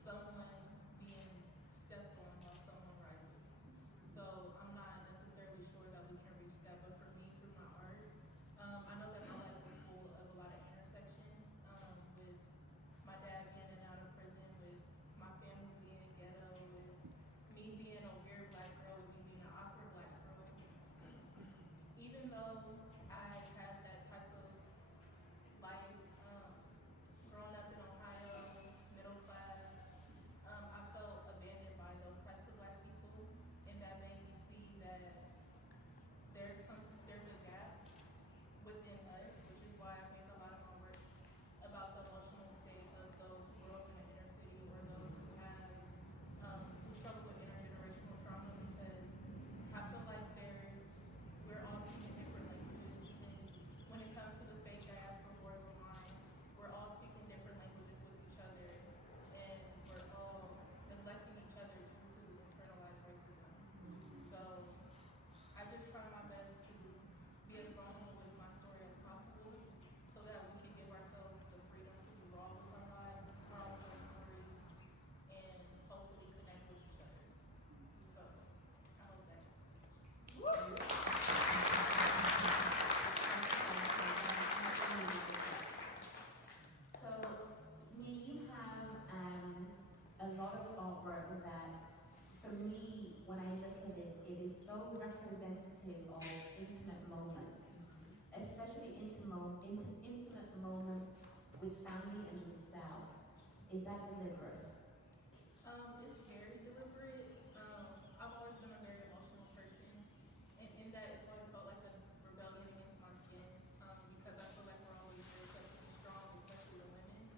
someone being stepped on while someone rises. So I'm not necessarily sure that we can reach that, but for me, through my art, I know that my life was full of a lot of intersections, with my dad being in and out of prison, with my family being ghetto, with me being a weird Black girl, with me being an awkward Black girl. Even though I had that type of Is that deliberate? It's very deliberate. I've always been a very emotional person, and in that it's always felt like a rebellion against my skin, because I feel like we're always very touchy and strong, especially the women.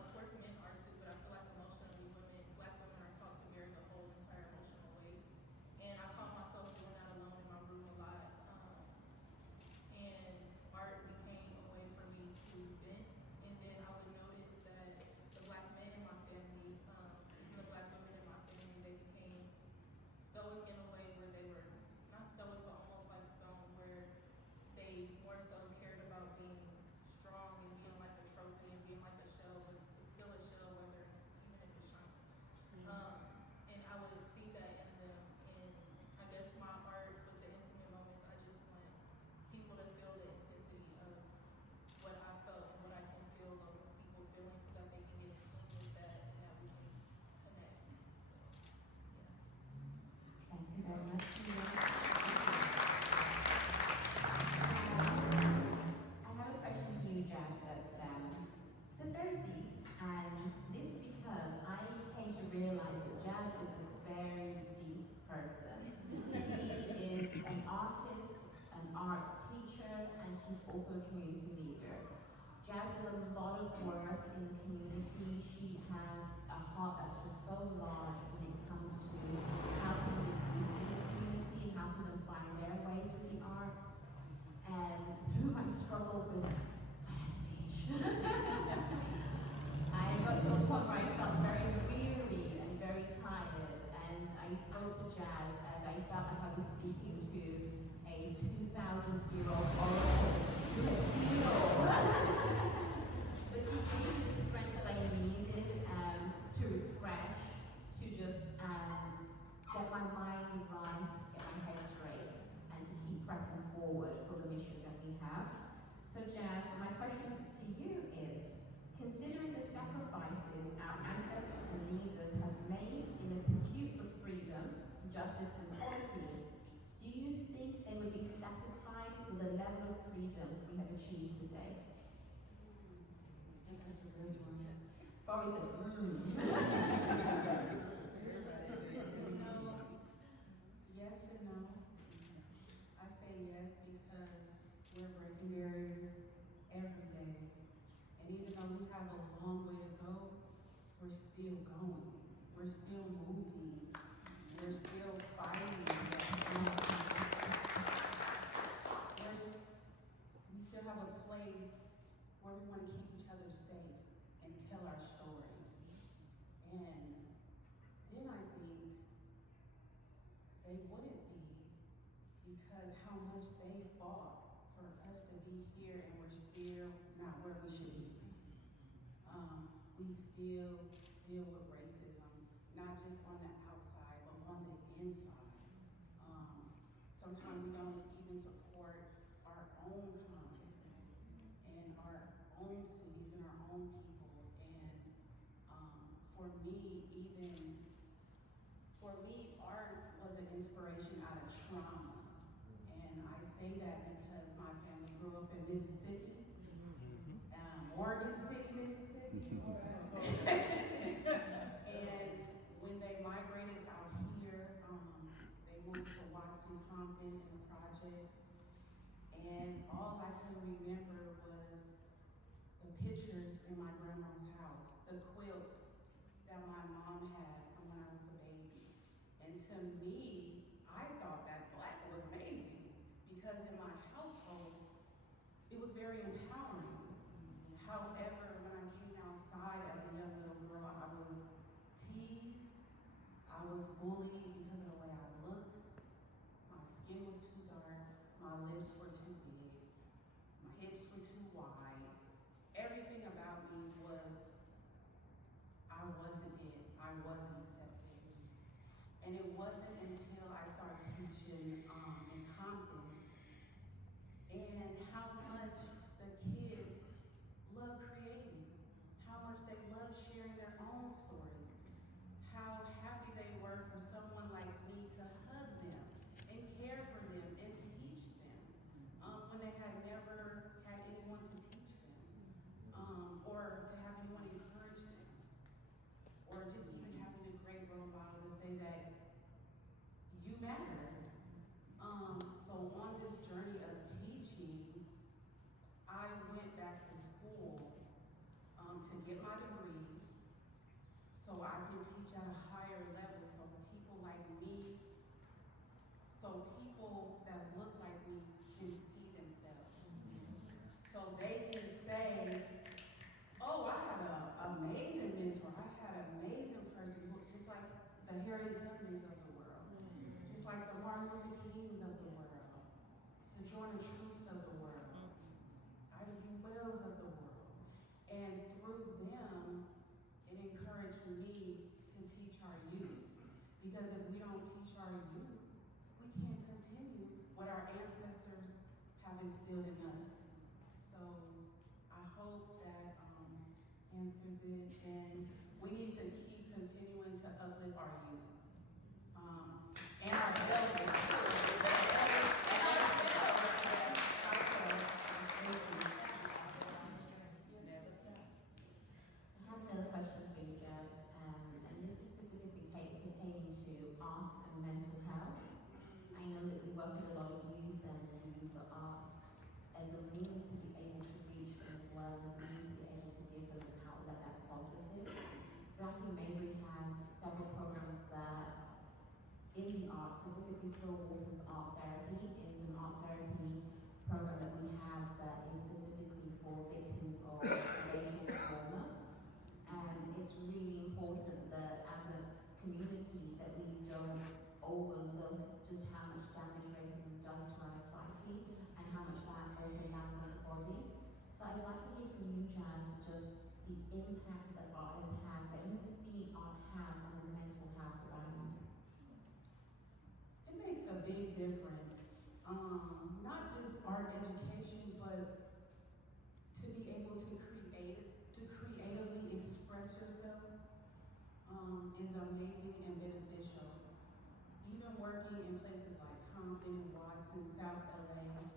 Of course, men are too, but I feel like emotionally, black women are taught to carry the whole entire emotional weight. And I caught myself doing that alone in my room a lot. And art became a way for me to vent. And then I would notice that the black men in my family, the black women in my family, they became stoic in a way where they were not stoic, but almost like stone, where they more so cared about being strong and being like a trophy and being like a shell, but it's still a shell, whether even if it's shiny. And I would see that in them, and I guess my art with the intimate moments, I just want people to feel the intensity of what I felt and what I can feel those people feeling, so that they can get in tune with that and that we can connect. So, yeah. Thank you very much. I have a question for you, Jazz, that's very deep, and this is because I came to realize that Jazz is a very deep person. She is an artist, an art teacher, and she's also a community leader. Jazz does a lot of work in the community. She has a heart that's just so large when it comes to helping the youth in the community, helping them find their way through the arts. And through my struggles with I got to a point where I felt very weary and very tired, and I spoke to Jazz, and I felt like I was speaking to a 2,000-year-old oracle who had seen it all. But she gave me the strength that I needed to refresh, to just get my mind right, get my head straight, and to keep pressing forward for the mission that we have. So Jazz, my question to you is, considering the sacrifices our ancestors and leaders have made in the pursuit for freedom, justice, and equality, do you think they would be satisfied with the level of freedom we have achieved today? I think that's a good one. Bobby said, No, yes and no. I say yes because we're breaking barriers every day. And even though we have a long way to go, we're still going. We're still moving. We're still fighting. We still have a place where we want to keep each other safe and tell our stories. And then I think they wouldn't be, because how much they fought for us to be here, and we're still not where we should be. We still deal with racism, not just on the outside, but on the inside. Sometimes we don't even support our own content and our own cities and our own people. And for me, art was an inspiration out of trauma. And I say that because my family grew up in Mississippi, Morgan City, Mississippi. And when they migrated out here, they moved to Watson, Compton, and projects. And all I can remember was the pictures in my grandma's house, the quilts that my mom had from when I was a baby. And to me, I thought that Black was amazing, because in my household, it was very empowering. However, when I came outside as a young little girl, I was teased, I was bullied because of the way I looked. My skin was too dark, my lips were too big, my hips were too wide. Everything about me was, I wasn't it, I wasn't accepted. And it wasn't until I started teaching in Compton, and how much the have instilled in us. So I hope that answers it, and we need to keep continuing to uplift our youth. And our elders. I have another question for you, Jazz, and this is specifically pertaining to art and mental health. I know that we work with a lot of youth and we use the arts as a means to be able to reach them as well, as a means to be able to give them an outlet that's positive. Blackie Mabry has several programs that in the arts, specifically Stillwater's Art Therapy is an art therapy program that we have that is specifically for victims of racial trauma. And it's really important that as a community that we don't overlook just how much damage racism does to our psyche and how much that also lands on the body. So I'd like to hear from you, Jazz, just the impact that art has, that you've seen art have on the mental health of our youth. It makes a big difference. Not just art education, but to be able to creatively express yourself is amazing and beneficial. Even working in places like Compton, Watson, South LA,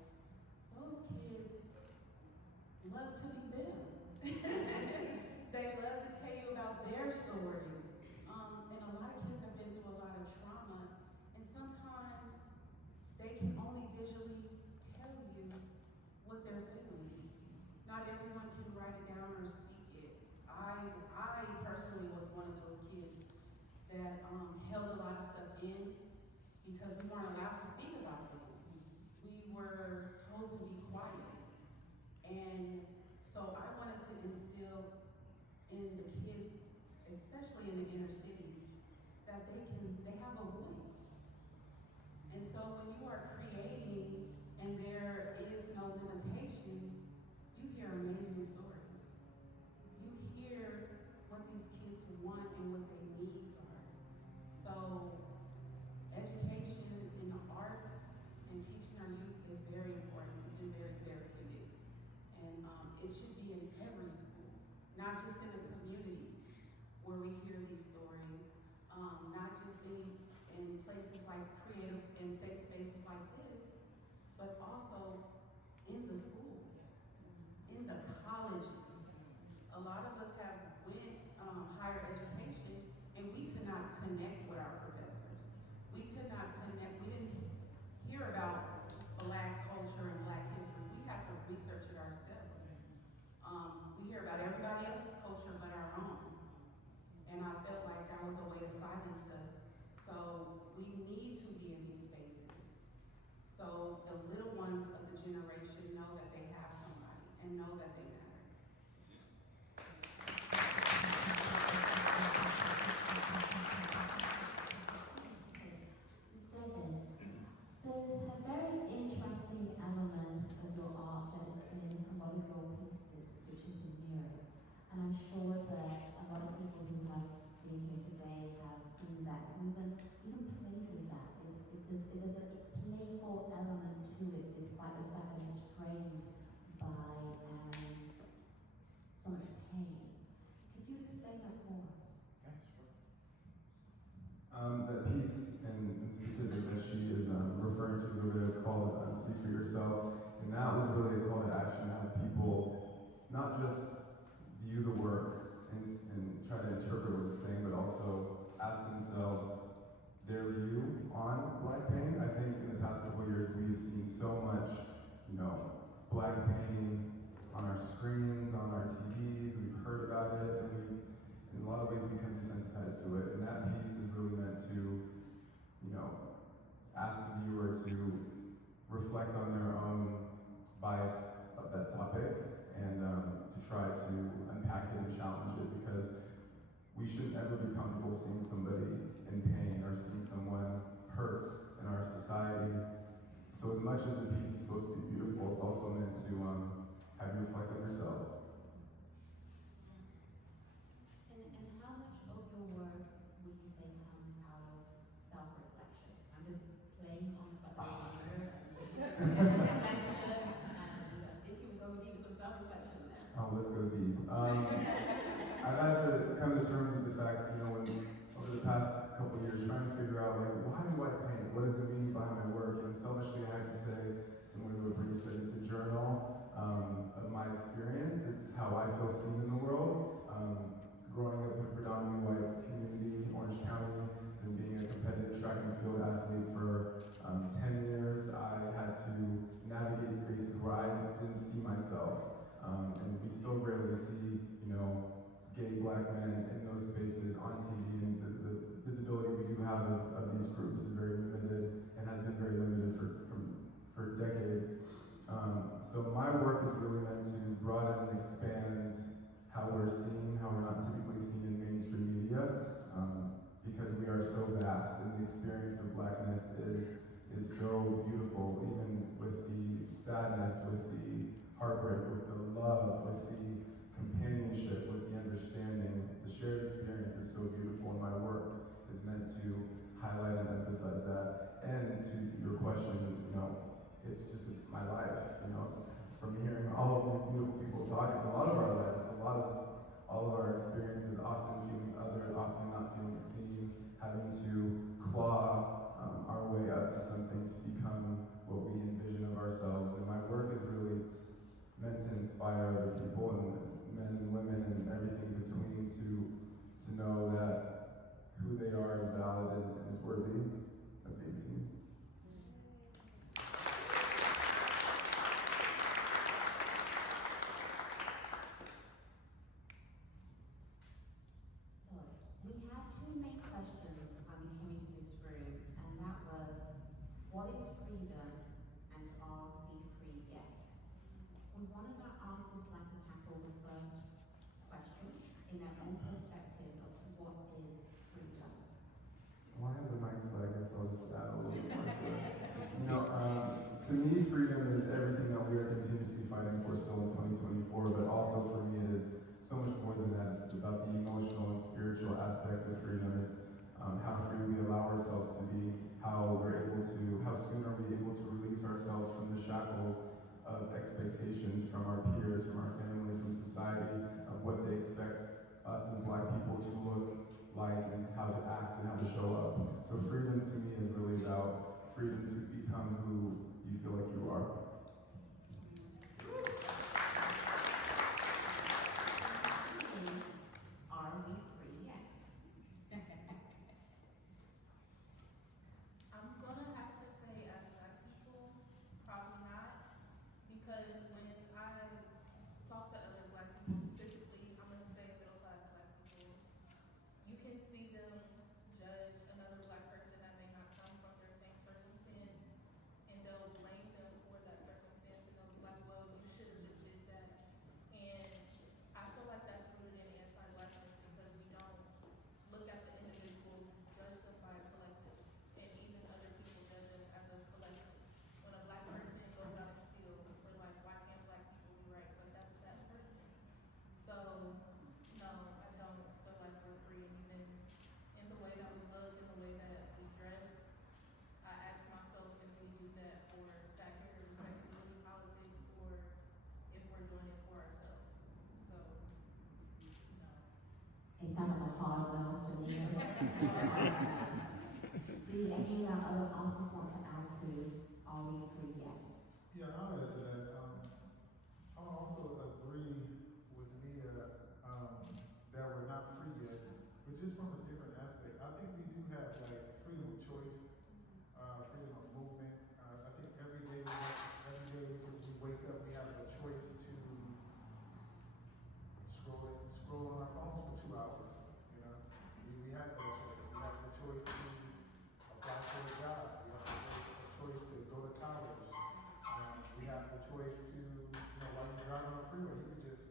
those kids love to be them. They love to tell you about their stories. And a lot of kids have been through a lot of trauma, and sometimes they can only visually tell you what they're feeling. Not everyone can write it down or speak it. I personally was one of those kids that held a lot of stuff in because we weren't allowed to speak about things. We were told to be quiet. And so I wanted to instill in the kids, especially in the inner cities, that they have a voice. And so when you are creating and there is no limitations, you hear amazing stories. You hear what these kids want and what their needs are. So education in the arts and teaching our youth is very important and very therapeutic. And it should be in every school, not just in the communities where we hear these stories, not just in places like creative and safe spaces like this, but also in the schools, in the colleges. A lot of us have went higher education and we could not connect with our professors. We could not connect, we didn't hear about Black culture and Black history. We have to research it ourselves. We hear about everybody else's culture but our own. And I felt like that was a way to silence us. So we need to be in these spaces. So the little ones of the generation know that they have somebody and know that they matter. There's a very interesting element of your art that is in a lot of your pieces, which is the mirror. And I'm sure that a lot of people who have been here today have seen that, even played with that. There's a playful element to it, despite the fact that it's framed by so much pain. Could you explain that for us? Yeah, sure. That piece in specific that she is referring to over there is called Speak for Yourself. And that was really a call to action to have people not just view the work and try to interpret what it's saying, but also ask themselves their view on Black pain. I think in the past couple of years we've seen so much, Black pain on our screens, on our TVs, we've heard about it, and in a lot of ways we become desensitized to it. And that piece is really meant to, ask the viewer to reflect on their own bias of that topic and to try to unpack it and challenge it, because we shouldn't ever be comfortable seeing somebody in pain or seeing someone hurt in our society. So as much as the piece is supposed to be beautiful, it's also meant to have you reflect on yourself. And how much of your work would you say comes out of self-reflection? I'm just playing on the reflection I've had to come to terms with the fact that, over the past couple of years, trying to figure out, why do I paint? What does it mean behind my work? And selfishly, I have to say, similar to what Bree said, it's a journal of my experience. It's how I feel seen in the world. Growing up in a predominantly white community, Orange County, and being a competitive track and field athlete for 10 years, I had to navigate spaces where I didn't see myself. And we still rarely see, gay black men in those spaces on TV, and the visibility we do have of these groups is very limited and has been very limited for decades. So my work is really meant to broaden and expand how we're seen, how we're not typically seen in mainstream media, because we are so vast, and the experience of blackness is so beautiful, even with the sadness, with the heartbreak, with the love, with the companionship, with the understanding. The shared experience is so beautiful, and my work is meant to highlight and emphasize that. And to your question, it's just my life. It's from hearing all of these beautiful people talk. It's a lot of our lives. It's a lot of all of our experiences, often feeling other, often not feeling seen, having to claw our way up to something to become what we envision of ourselves. And my work is really meant to inspire other people, and men and women and everything in between, to know that who they are is valid and is worthy of being seen. So, we had two main questions when we came into this room, and that was, what is freedom and are we free yet? We wanted our artists like to tackle the first question in their own perspective of what is freedom. Well, I have the mic, so I guess I'll just add a little bit more to it. To me, freedom is everything that we are continuously fighting for still in 2024, but also for me it is so much more than that. It's about the emotional and spiritual aspect of freedom. It's how free we allow ourselves to be, how soon are we able to release ourselves from the shackles of expectations from our peers, from our family, from society, of what they expect us as black people to look like and how to act and how to show up. So freedom to me is really about freedom to become who you feel like you are. Are we free yet? I'm gonna have to say, as black people, probably not, because when I talk to other black people, specifically, I'm gonna say middle class black people, you can see them judge another black person that may not come from their same circumstance, and they'll blame them for that circumstance, and they'll be like, well, you should have just did that. And I feel like that's rooted in anti-blackness, because we don't look at the individual, judge them by a collective, and even other people judge us as a collective. When a black person goes out and steals, we're like, why can't black people be right? So that's that person. So, no, I don't feel like we're free, and even in the way that we look, in the way that we dress, I ask myself if we do that for to adhere to respectability politics, or if we're doing it for ourselves. So, no. It sounded like a hard no to me. Do any other artists want to add to are we free yet? Yeah, I'll add to that. I'll also agree with Mia that we're not free yet, but just from a different aspect. I think we do have freedom of choice, freedom of movement. I think every day we wake up, we have a choice to scroll on our phones for 2 hours. We have that choice. We have the choice to apply for a job. We have the choice to go to college. We have the choice to, while you're driving on the freeway, you can just,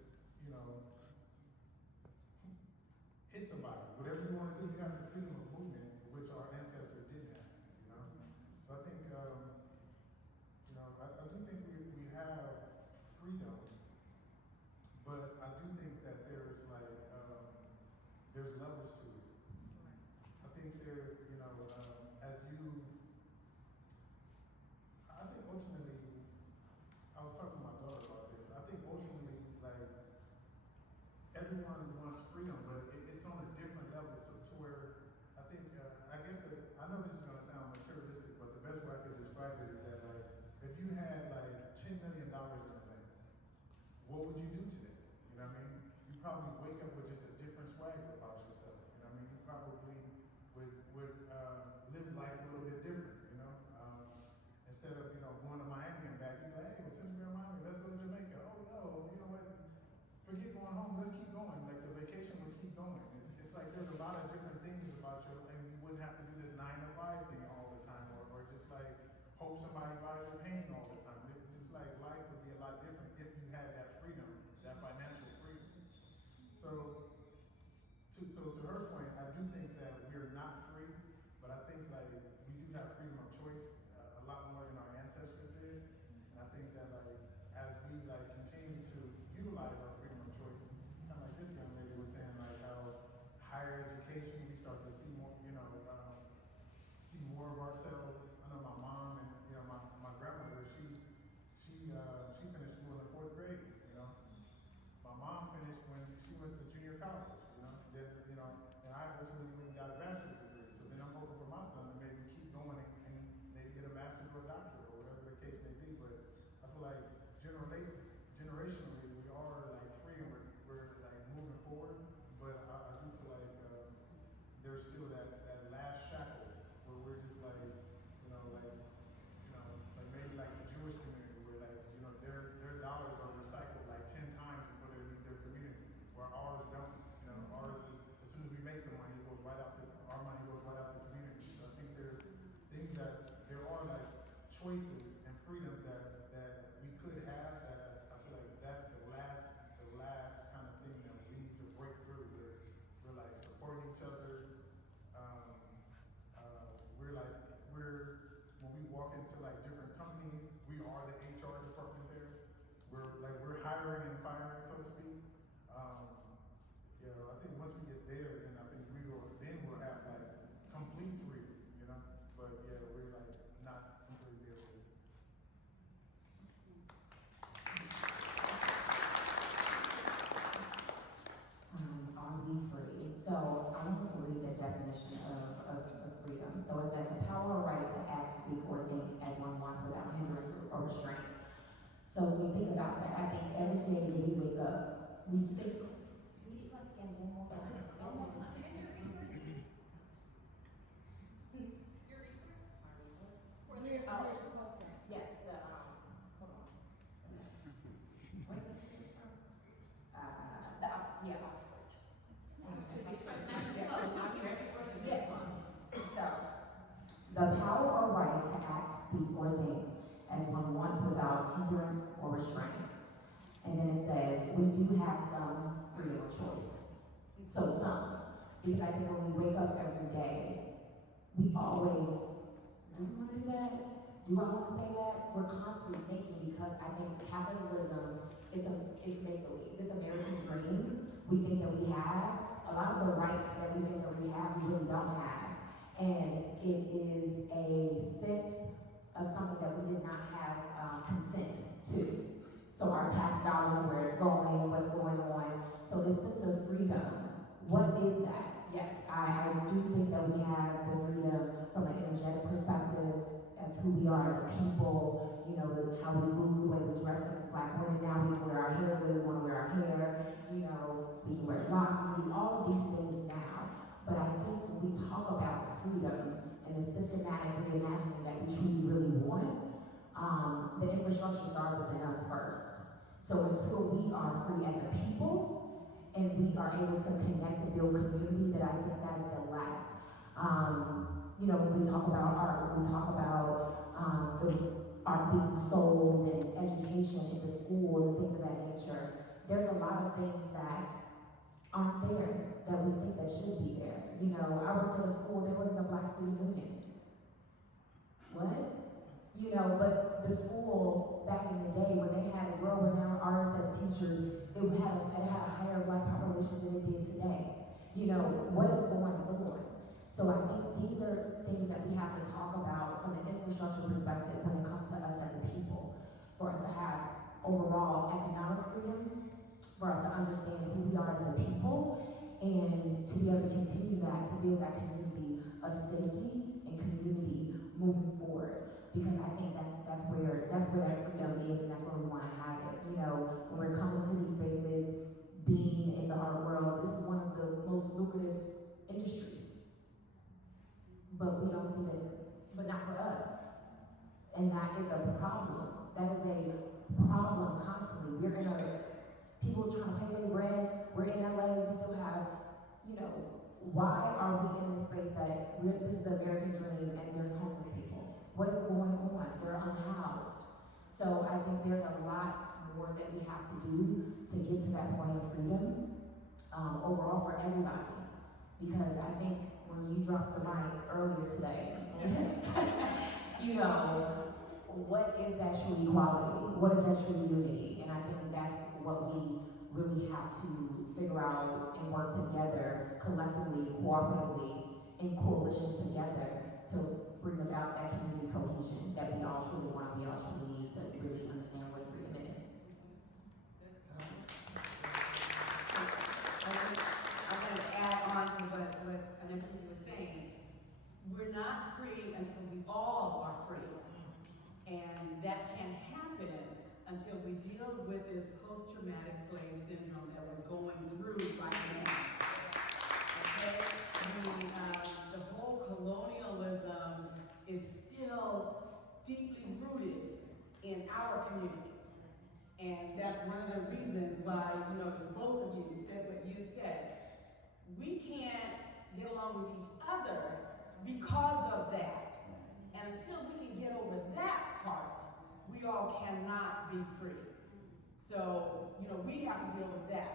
hit somebody. Whatever you want to do, you have the freedom of movement, which our ancestors did have. So I think, I do think we have freedom, but I do think that there's levels to it. I think I think ultimately, I was talking to my daughter about this. I think ultimately, generationally, we are like free and we're like moving forward, but I do feel like there's still that last shackle where we're just like, like maybe like the Jewish community where like, their dollars are recycled like 10 times before they leave their community, where ours don't. Ours is, as soon as we make some money, it goes right out to, our money goes right out to the community. So I think there's things that, there are like choices and freedoms that we could have that I feel like that's the last kind of thing that we need to break through. We're like supporting each other. When we walk into like different companies, we are the HR department there. We're hiring and firing, so to speak. I think once we get there, then I think we'll have like complete freedom, But yeah, we're like not completely there. Are we free? So I'm going to read the definition of freedom. So it says the power or right to act, speak, or think as one wants without hindrance or restraint. So when we think about that, I think every day that we wake up, we think. Read it once again, one more time. One more time. Your resource? My resource. For the Yes, hold on. Oxford. So, the power or right to act, speak, or think as one wants without hindrance or restraint. And then it says, we do have some freedom of choice. So some. Because I think when we wake up every day, we always, do we want to do that? Do I want to say that? We're constantly thinking because I think capitalism, it's make-believe. This American dream we think that we have, a lot of the rights that we think that we have, we really don't have. And it is a sense of something that we did not have consent to. So our tax dollars, where it's going, what's going on. So this sense of freedom, what is that? Yes, I do think that we have the freedom from an energetic perspective. That's who we are as a people, how we move, the way we dress as Black women. Now we can wear our hair the way we want to wear our hair. We can wear locks, we do all of these things now. But I think when we talk about freedom and the systematic reimagining that we truly really want, the infrastructure starts within us first. So until we are free as a people and we are able to connect and build community, that I think that is the lack. When we talk about art, when we talk about the art being sold and education in the schools and things of that nature, there's a lot of things that aren't there that we think that should be there. I worked at a school, there wasn't a Black student union. What? But the school back in the day when they had world-renowned artists as teachers, it had a higher Black population than it did today. What is going on? So I think these are things that we have to talk about from an infrastructure perspective when it comes to us as a people, for us to have overall economic freedom, for us to understand who we are as a people, and to be able to continue that, to build that community of safety and community moving forward. Because I think that's where that freedom is, and that's where we want to have it. When we're coming to these spaces, being in the art world, this is one of the most lucrative industries. But we don't see that, but not for us. And that is a problem. That is a problem constantly. People trying to pay their rent, we're in LA, we still have, why are we in this space that this is the American dream and there's homeless people? What is going on? They're unhoused. So I think there's a lot more that we have to do to get to that point of freedom, overall for everybody. Because I think when you dropped the mic earlier today, what is that true equality? What is that true unity? And I think that's what we really have to figure out and work together collectively, cooperatively, in coalition together to bring about that community cohesion that we all truly want, we all truly need to really understand what freedom is. I'm going to add on to what Anita was saying. We're not free until we all are free. And that can happen until we deal with this post-traumatic slave syndrome that we're going through right now. Okay? The whole colonialism is still deeply rooted in our community. And that's one of the reasons why, both of you said what you said. We can't get along with each other because of that. And until we can get over that part, we all cannot be free. So, we have to deal with that.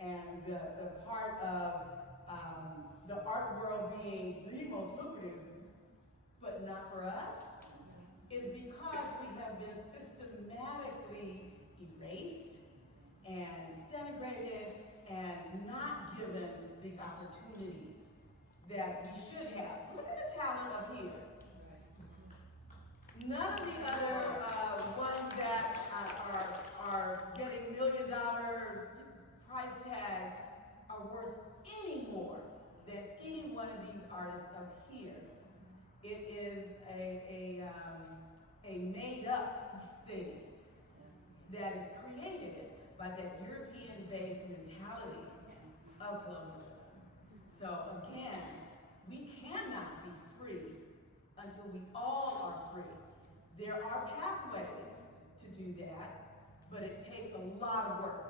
And the part of the art world being the most lucrative, but not for us, is because we have been systematically erased and denigrated and not given the opportunities that we should have. Look at the talent up here. None of the other ones that are getting $1 million price tags are worth any more than any one of these artists up here. It is a made-up thing that is created by that European-based mentality of colonialism. So again, we cannot be free until we all are free. There are pathways to do that, but it takes a lot of work.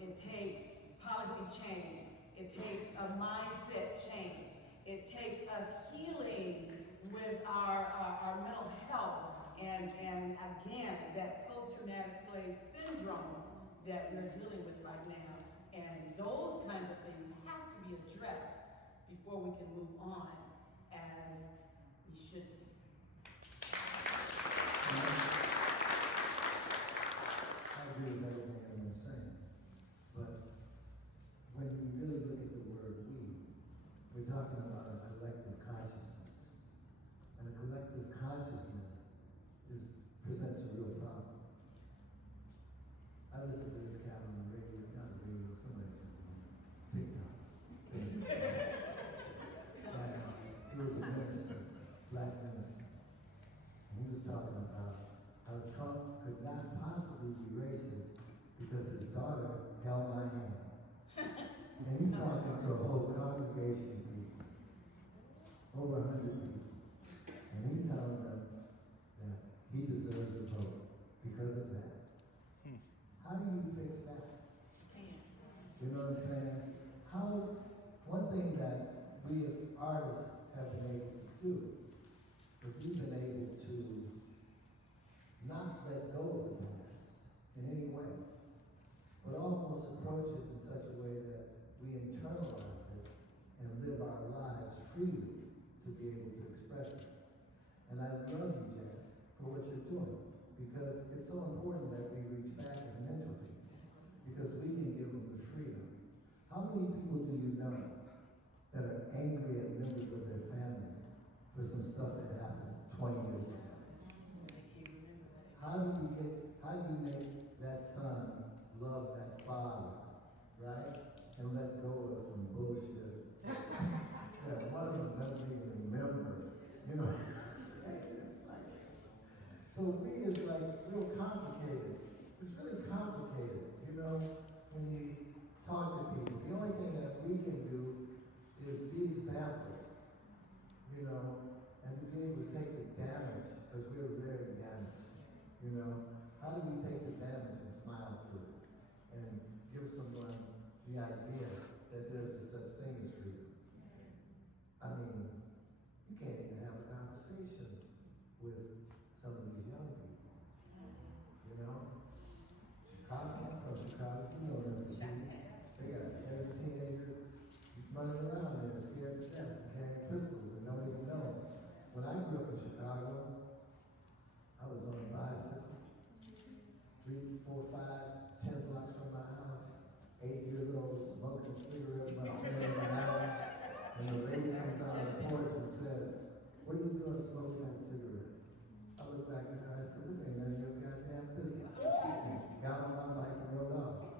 It takes policy change. It takes a mindset change. It takes us healing with our mental health and again, that post-traumatic slave syndrome that we're dealing with right now. And those kinds of things have to be addressed before we can move on as we should be. I agree with everything everyone's saying, but when you really look at the word we, we're talking about a collective consciousness. And a collective consciousness presents a real problem. I listened to this guy on the radio, not the radio, somebody said TikTok. And he was a minister, black minister. And he was talking about how Trump could not possibly be racist because his daughter held my hand. And he's talking to a whole congregation of people, over 100 people. And he's telling them that he deserves a vote because of that. How do you fix that? You know what I'm saying? One thing that we as artists have been able to do is we've been able to not let go of the past in any way, but almost approach it in such a way that we internalize it and live our lives freely to be able to express it. And I love you, Jazz, for what you're doing, because it's so important that we reach back and mentor people, because we can give them the freedom. How many people do you know that are angry at members of their family for some stuff that happened 20 years ago? How do you make that son love that father, right? And let go of some bullshit that one of them doesn't even remember. You know what I'm saying? It's like, so we is like real complicated. It's really complicated, when you talk to people. The only thing that we can do is be examples, and to be able to take the damage, because we're very damaged. How do we take the damage and smile through it and give someone the idea that there's a such thing as freedom? I mean, you can't even have a conversation with some of these young people. Chicago, I'm from Chicago, they got every teenager running around there scared to death and carrying pistols and don't even know. When I grew up in Chicago, I was on a bicycle, 3, 4, 5, 10 blocks from my house, 8 years old, smoking a cigarette with my friend in the house, and the lady comes out on the porch and says, "What are you doing smoking that cigarette?" I looked back at her, I said, "This ain't none of your goddamn business." Got on my bike and rode off.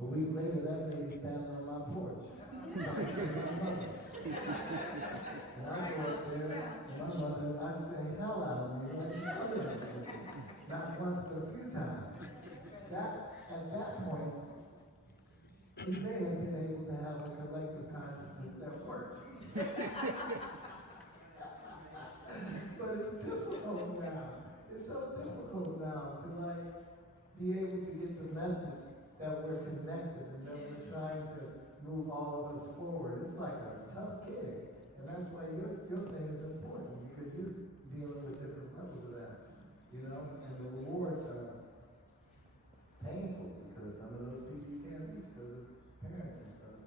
A week later, that lady standing on my porch. And I go up there, and my mother knocks the hell out of me. Like, not once, but a few times. collective consciousness that works. But it's difficult now. It's so difficult now to like be able to get the message that we're connected and that we're trying to move all of us forward. It's like a tough gig. And that's why your thing is important, because you're dealing with different levels of that. You know? And the rewards are painful because some of those people you can't reach because of parents and stuff.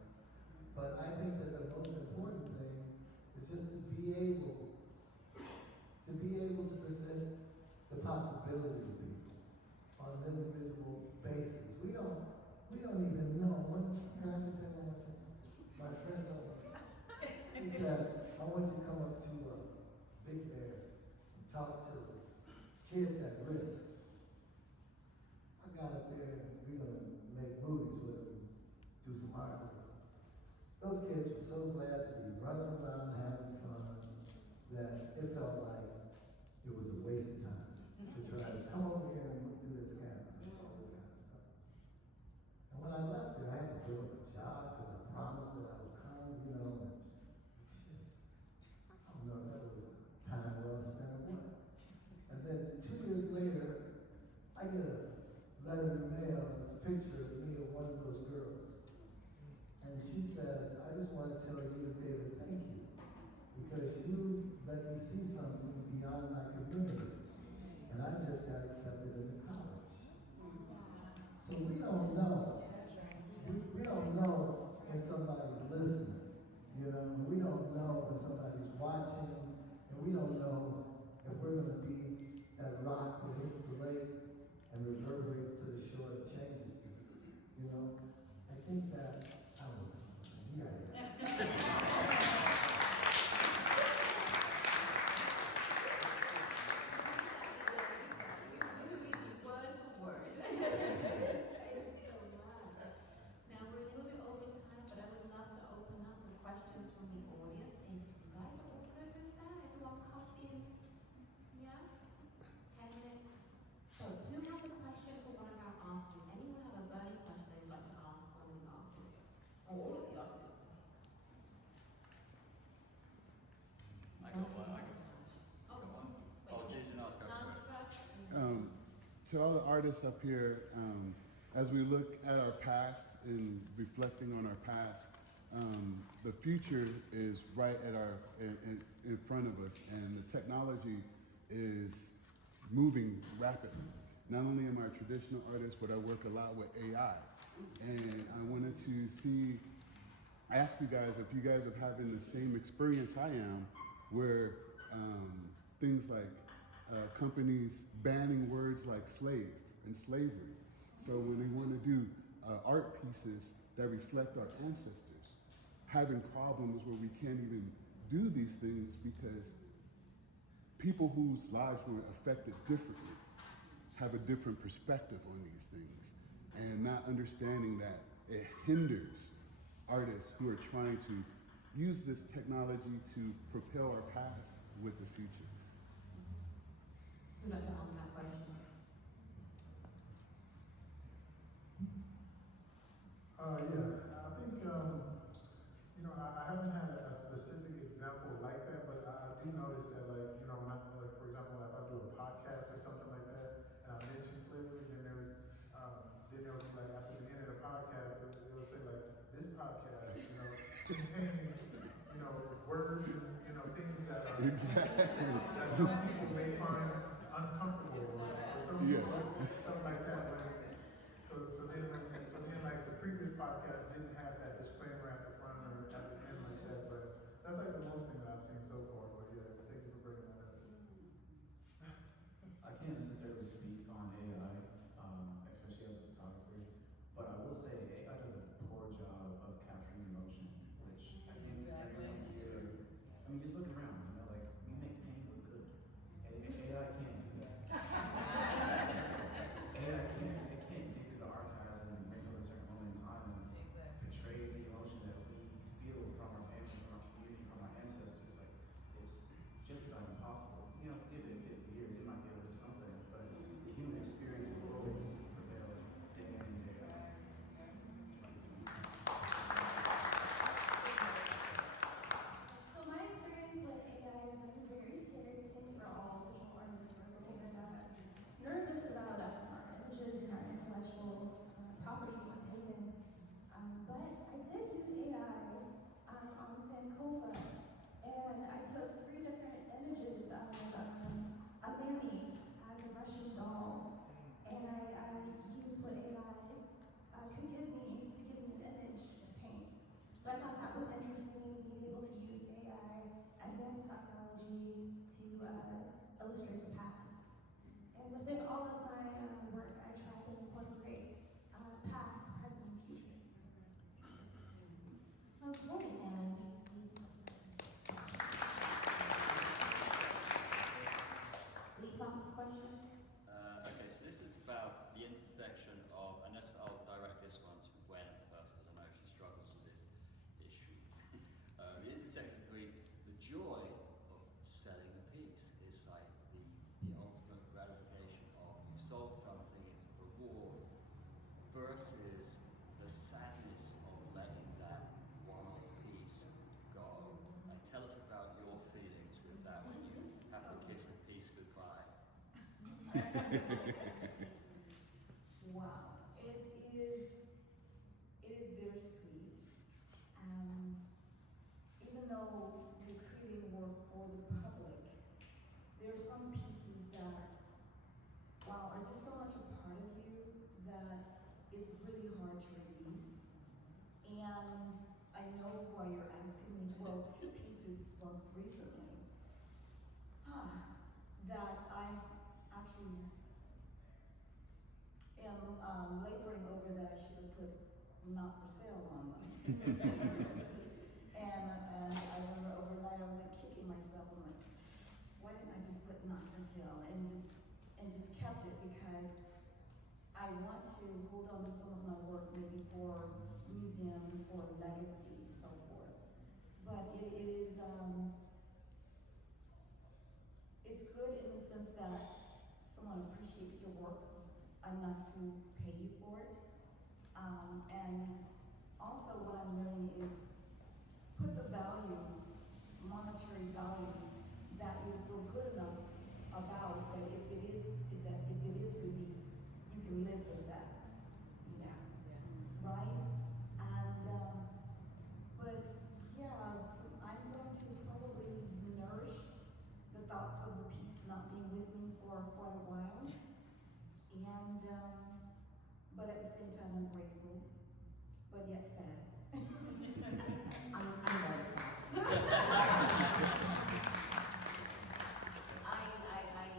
But I think that the most important thing is just to be able to present the possibility to people on an individual basis. We don't even know. Can I just say one more thing? My friend told me, he said, I want you to come up to Big Bear and talk to kids at risk. I got up there and we're gonna make movies with them, do some art with them. Those kids were so glad to be running around having fun that it felt like it was a waste of time to try to come over here and do this kind of stuff. And when I left there, I had to give up a job because I promised that I would come, you know. And shit, I don't know if that was time well spent or what. And then 2 years later, I get a letter in the mail, it's a picture of me and one of those girls. And she says, I just want to tell you, David, thank you. Because you let me see something beyond my community. And I just got accepted into college. So we don't know. We don't know when somebody's listening. You know, we don't know when somebody's watching. And we don't know if we're going to be that rock that hits the lake and reverberates to the shore and changes things. You know? I think that, I don't know. You guys got it. From the audience, and you guys are all good with that? Everyone comfy? Yeah? 10 minutes? So, who has a question for one of our artists? Anyone have a burning question they'd like to ask one of the artists? Or all of the artists? I got one. Oh, Jason Oscar. To all the artists up here, as we look at our past and reflecting on our past, the future is right at in front of us, and the technology is moving rapidly. Not only am I a traditional artist, but I work a lot with AI. And I wanted to ask you guys if you guys are having the same experience I am, where things like companies banning words like slave and slavery. So when they want to do art pieces that reflect our ancestors, having problems where we can't even do these things because people whose lives were affected differently have a different perspective on these things, and not understanding that it hinders artists who are trying to use this technology to propel our past with the future. Who'd like to answer that question? Yeah, I think, I haven't had a specific example like that, but I do notice that, like, when like, for example, if I do a podcast or something like that, and I mention slavery, then they'll be like, after the end of the podcast, they'll say, like, this podcast, contains, words and, things that are, that some people may find uncomfortable or stuff like that. So then, like, the previous podcast didn't have that disclaimer at the front or at the end like that, but that's like the most thing that I've seen so far. But yeah, thank you for bringing that up. I can't necessarily speak on AI, especially as a photographer, but I will say AI does a poor job of capturing emotion, which I think everyone here, I mean, just look around, like, we make pain look joy of selling a piece is like the ultimate gratification of you sold something, it's a reward, versus the sadness of letting that one-off piece go. Like, tell us about your feelings with that when you have to kiss a piece goodbye. Wow, it is bittersweet. Even though you're creating work for the public, there are some pieces that, wow, are just so much a part of you that it's really hard to release. And I know why you're asking me, well, two pieces most recently, that I actually am laboring over that I should have put not for sale on them. and I remember overnight I was like kicking myself. I'm like, why didn't I just put not for sale and just kept it, because I want to hold on to some of my work maybe for museums or legacy, so forth. But it is it's good in the sense that someone appreciates your work enough to pay you for it. And also what I'm learning is put the value, monetary value, that you feel good enough about, that if it is released, you can live with that. Yeah. Right? And but yeah, so I'm going to probably nourish the thoughts of the piece not being with me for quite a while. And but at the same time I'm grateful, but yet sad. I'm very sad. I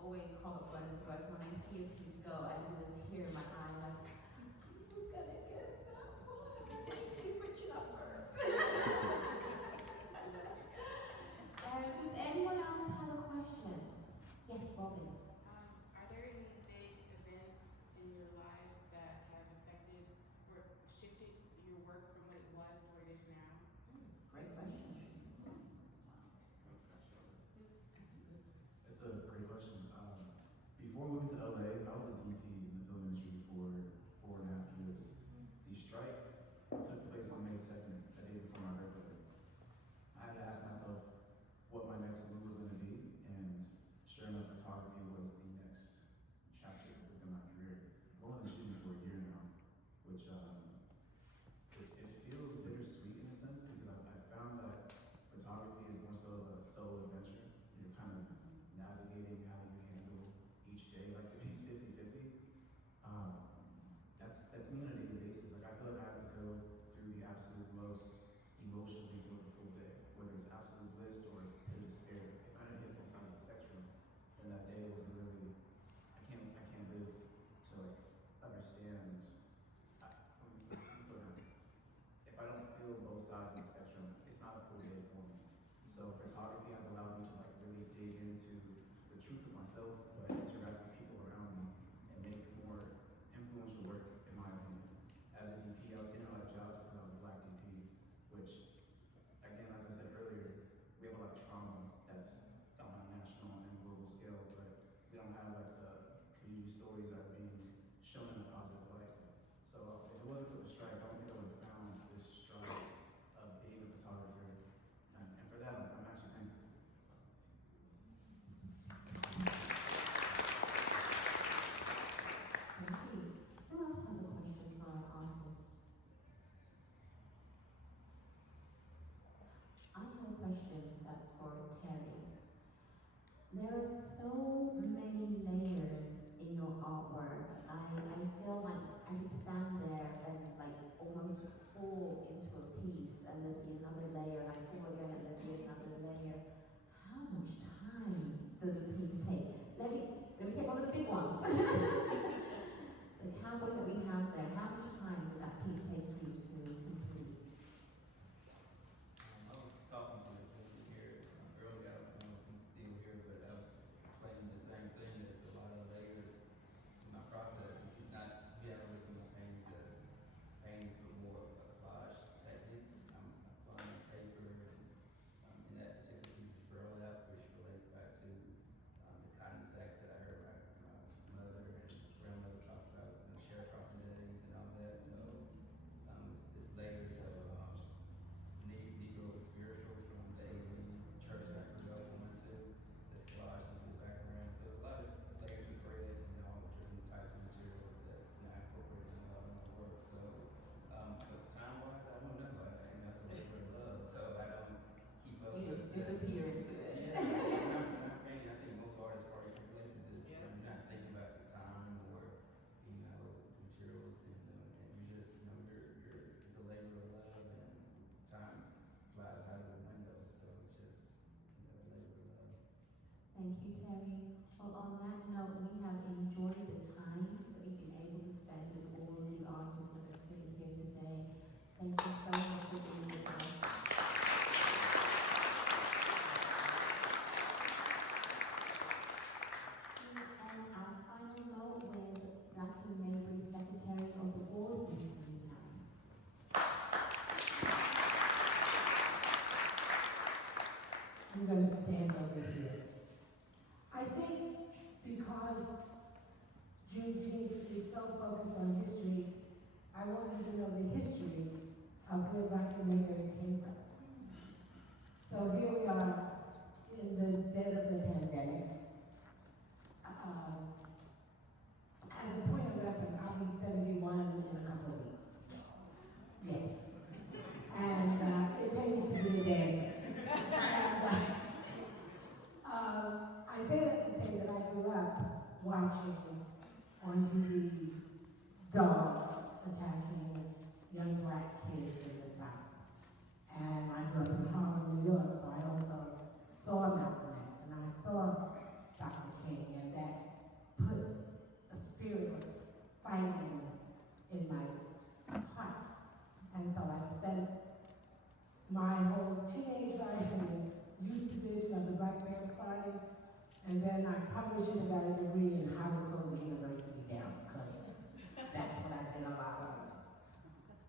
always call it what is what. When I see a piece go, there's a tear in my eye, like, who's gonna get that one? I need to be rich enough first. Does anyone else have a question? Yes, Robin. Are there any big events in your lives that have affected or shifted your work from what it was to where it is now? Great question. It's a great question. Before moving to LA, I was a DP in the film industry for 4.5 years. The strike took place on May 2nd, the day before my birthday. I had to ask myself what my next move was going to be, and sure enough, photography was the next chapter within my career. I've only been shooting for a year now, which it feels bittersweet in a sense, because I found that photography is more so of a solo adventure. You're kind of navigating how you handle each day. Like, the focused on history, I wanted you to know the history of where Black and Mayberry came from. So here we are in the dead of the pandemic. As a point of reference, I'll be 71 in a couple of weeks. Yes. And it pays to be a dancer. And, I say that to say that I grew up watching on TV dogs attacking young Black kids in the South. And I grew up in Harlem, New York, so I also saw Malcolm X and I saw Dr. King, and that put a spirit of fighting in my heart. And so I spent my whole teenage life in the youth division of the Black Panther Party, and then I probably should have got a degree in how to close a university down, because that's what I did a lot of.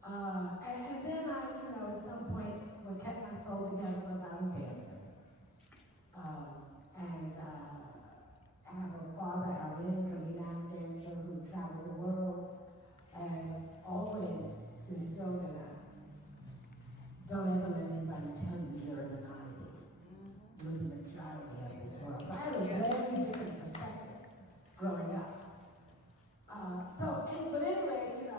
And then I, at some point, what kept my soul together was I was dancing. I have a father, Alvin's a renowned dancer who traveled the world and always instilled in us, don't ever let anybody tell you you're a minority. You're the majority of this world. So I had a very different perspective growing up. But anyway, I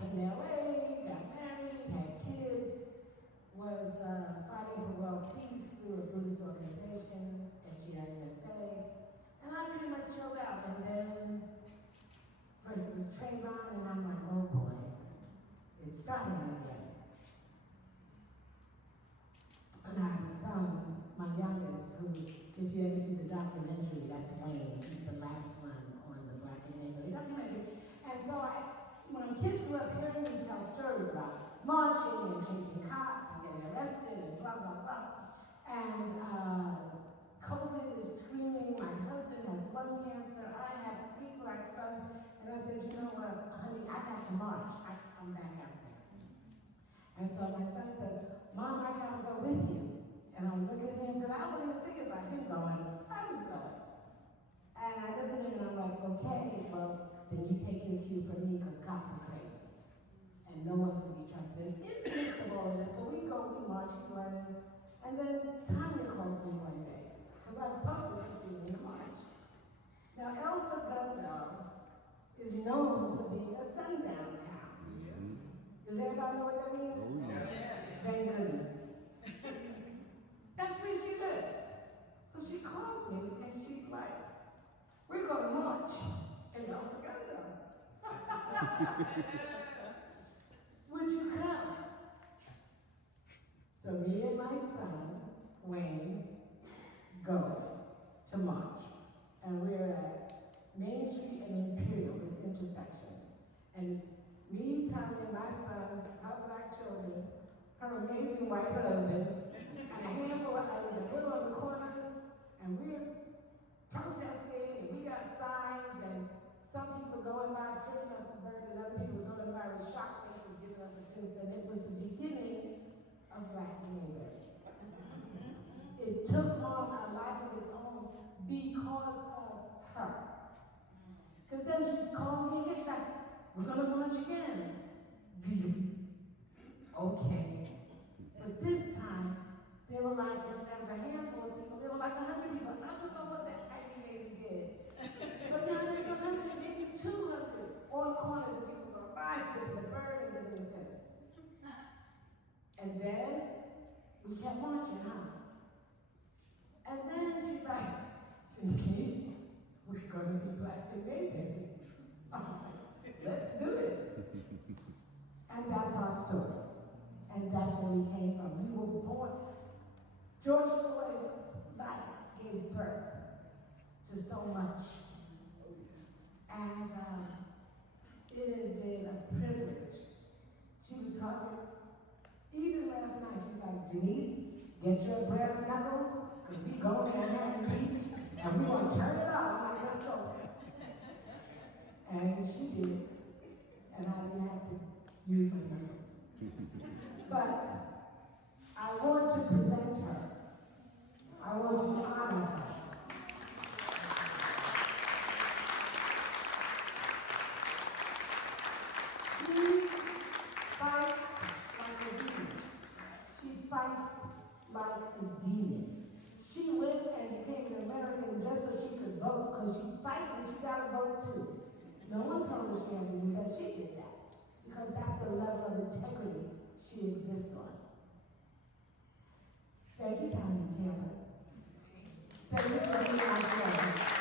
came to LA, got married, had kids, was fighting for world peace through a Buddhist organization, SGI USA, and I pretty much chilled out. And then, first it was Trayvon, and I'm like, oh boy, it's starting again. And I have a son, my youngest, who, if you ever see the documentary, that's Wayne. He's the last one on the Black and Mayberry documentary. And so when kids grew up hearing me tell stories about marching and chasing cops and getting arrested and blah, blah, blah. And COVID is screaming, my husband has lung cancer, I have 3 Black sons. And I said, you know what, honey, I got to march. I'm back out there. And so my son says, Mom, I gotta go with you. And I look at him, because I wasn't even thinking about him going, I was going. And I look at him and I'm like, okay, well, then you take your cue from me, because cops are crazy. And no one's to be trusted. And in the midst of all of this, so we go, we march, he's learning. And then Tanya calls me one day, because I busted this being in the march. Now, El Segundo is known for being a sundown town. Does everybody know what that means? Oh, yeah. Thank goodness. That's where she lives. So she calls me and she's like, we're going to march in El Segundo. Would you come? So me and my son, Wayne, go to march. And we're at Main Street and Imperial, this intersection. And it's me, Tanya, my son, our Black children, her amazing white husband, and a handful of others, and we're on the corner, and we're protesting, and we got signs, and some people going by giving us the bird, and other people going by with shock faces giving us a fist, and it was the beginning of Black Mayberry. It took on a life of its own because of her. Because then she calls me again, she's like, we're gonna march again. Okay. But this time, they were like, instead of a handful of people, there were like 100 people. I don't know what that tiny lady did. But now there's 100, maybe 200 on corners of people going by, flipping the bird and giving the fist. And then we kept marching, huh? And then she's like, in case we're gonna be Black and Mayberry. Let's do it. And that's our story. And that's where we came from. We were born. George Floyd's life gave birth to so much. And it has been a privilege. She was talking, even last night, she's like, Denise, get your brass knuckles, because we go to Manhattan Beach, and we're going to turn it on. I'm like, let's go. And she did, and I didn't have to use my knuckles. But I want to present her. I want to honor her. too. No one told her she had to do that, she did that. Because that's the level of integrity she exists on. Thank you, Tiny Taylor. Thank you for being my friend.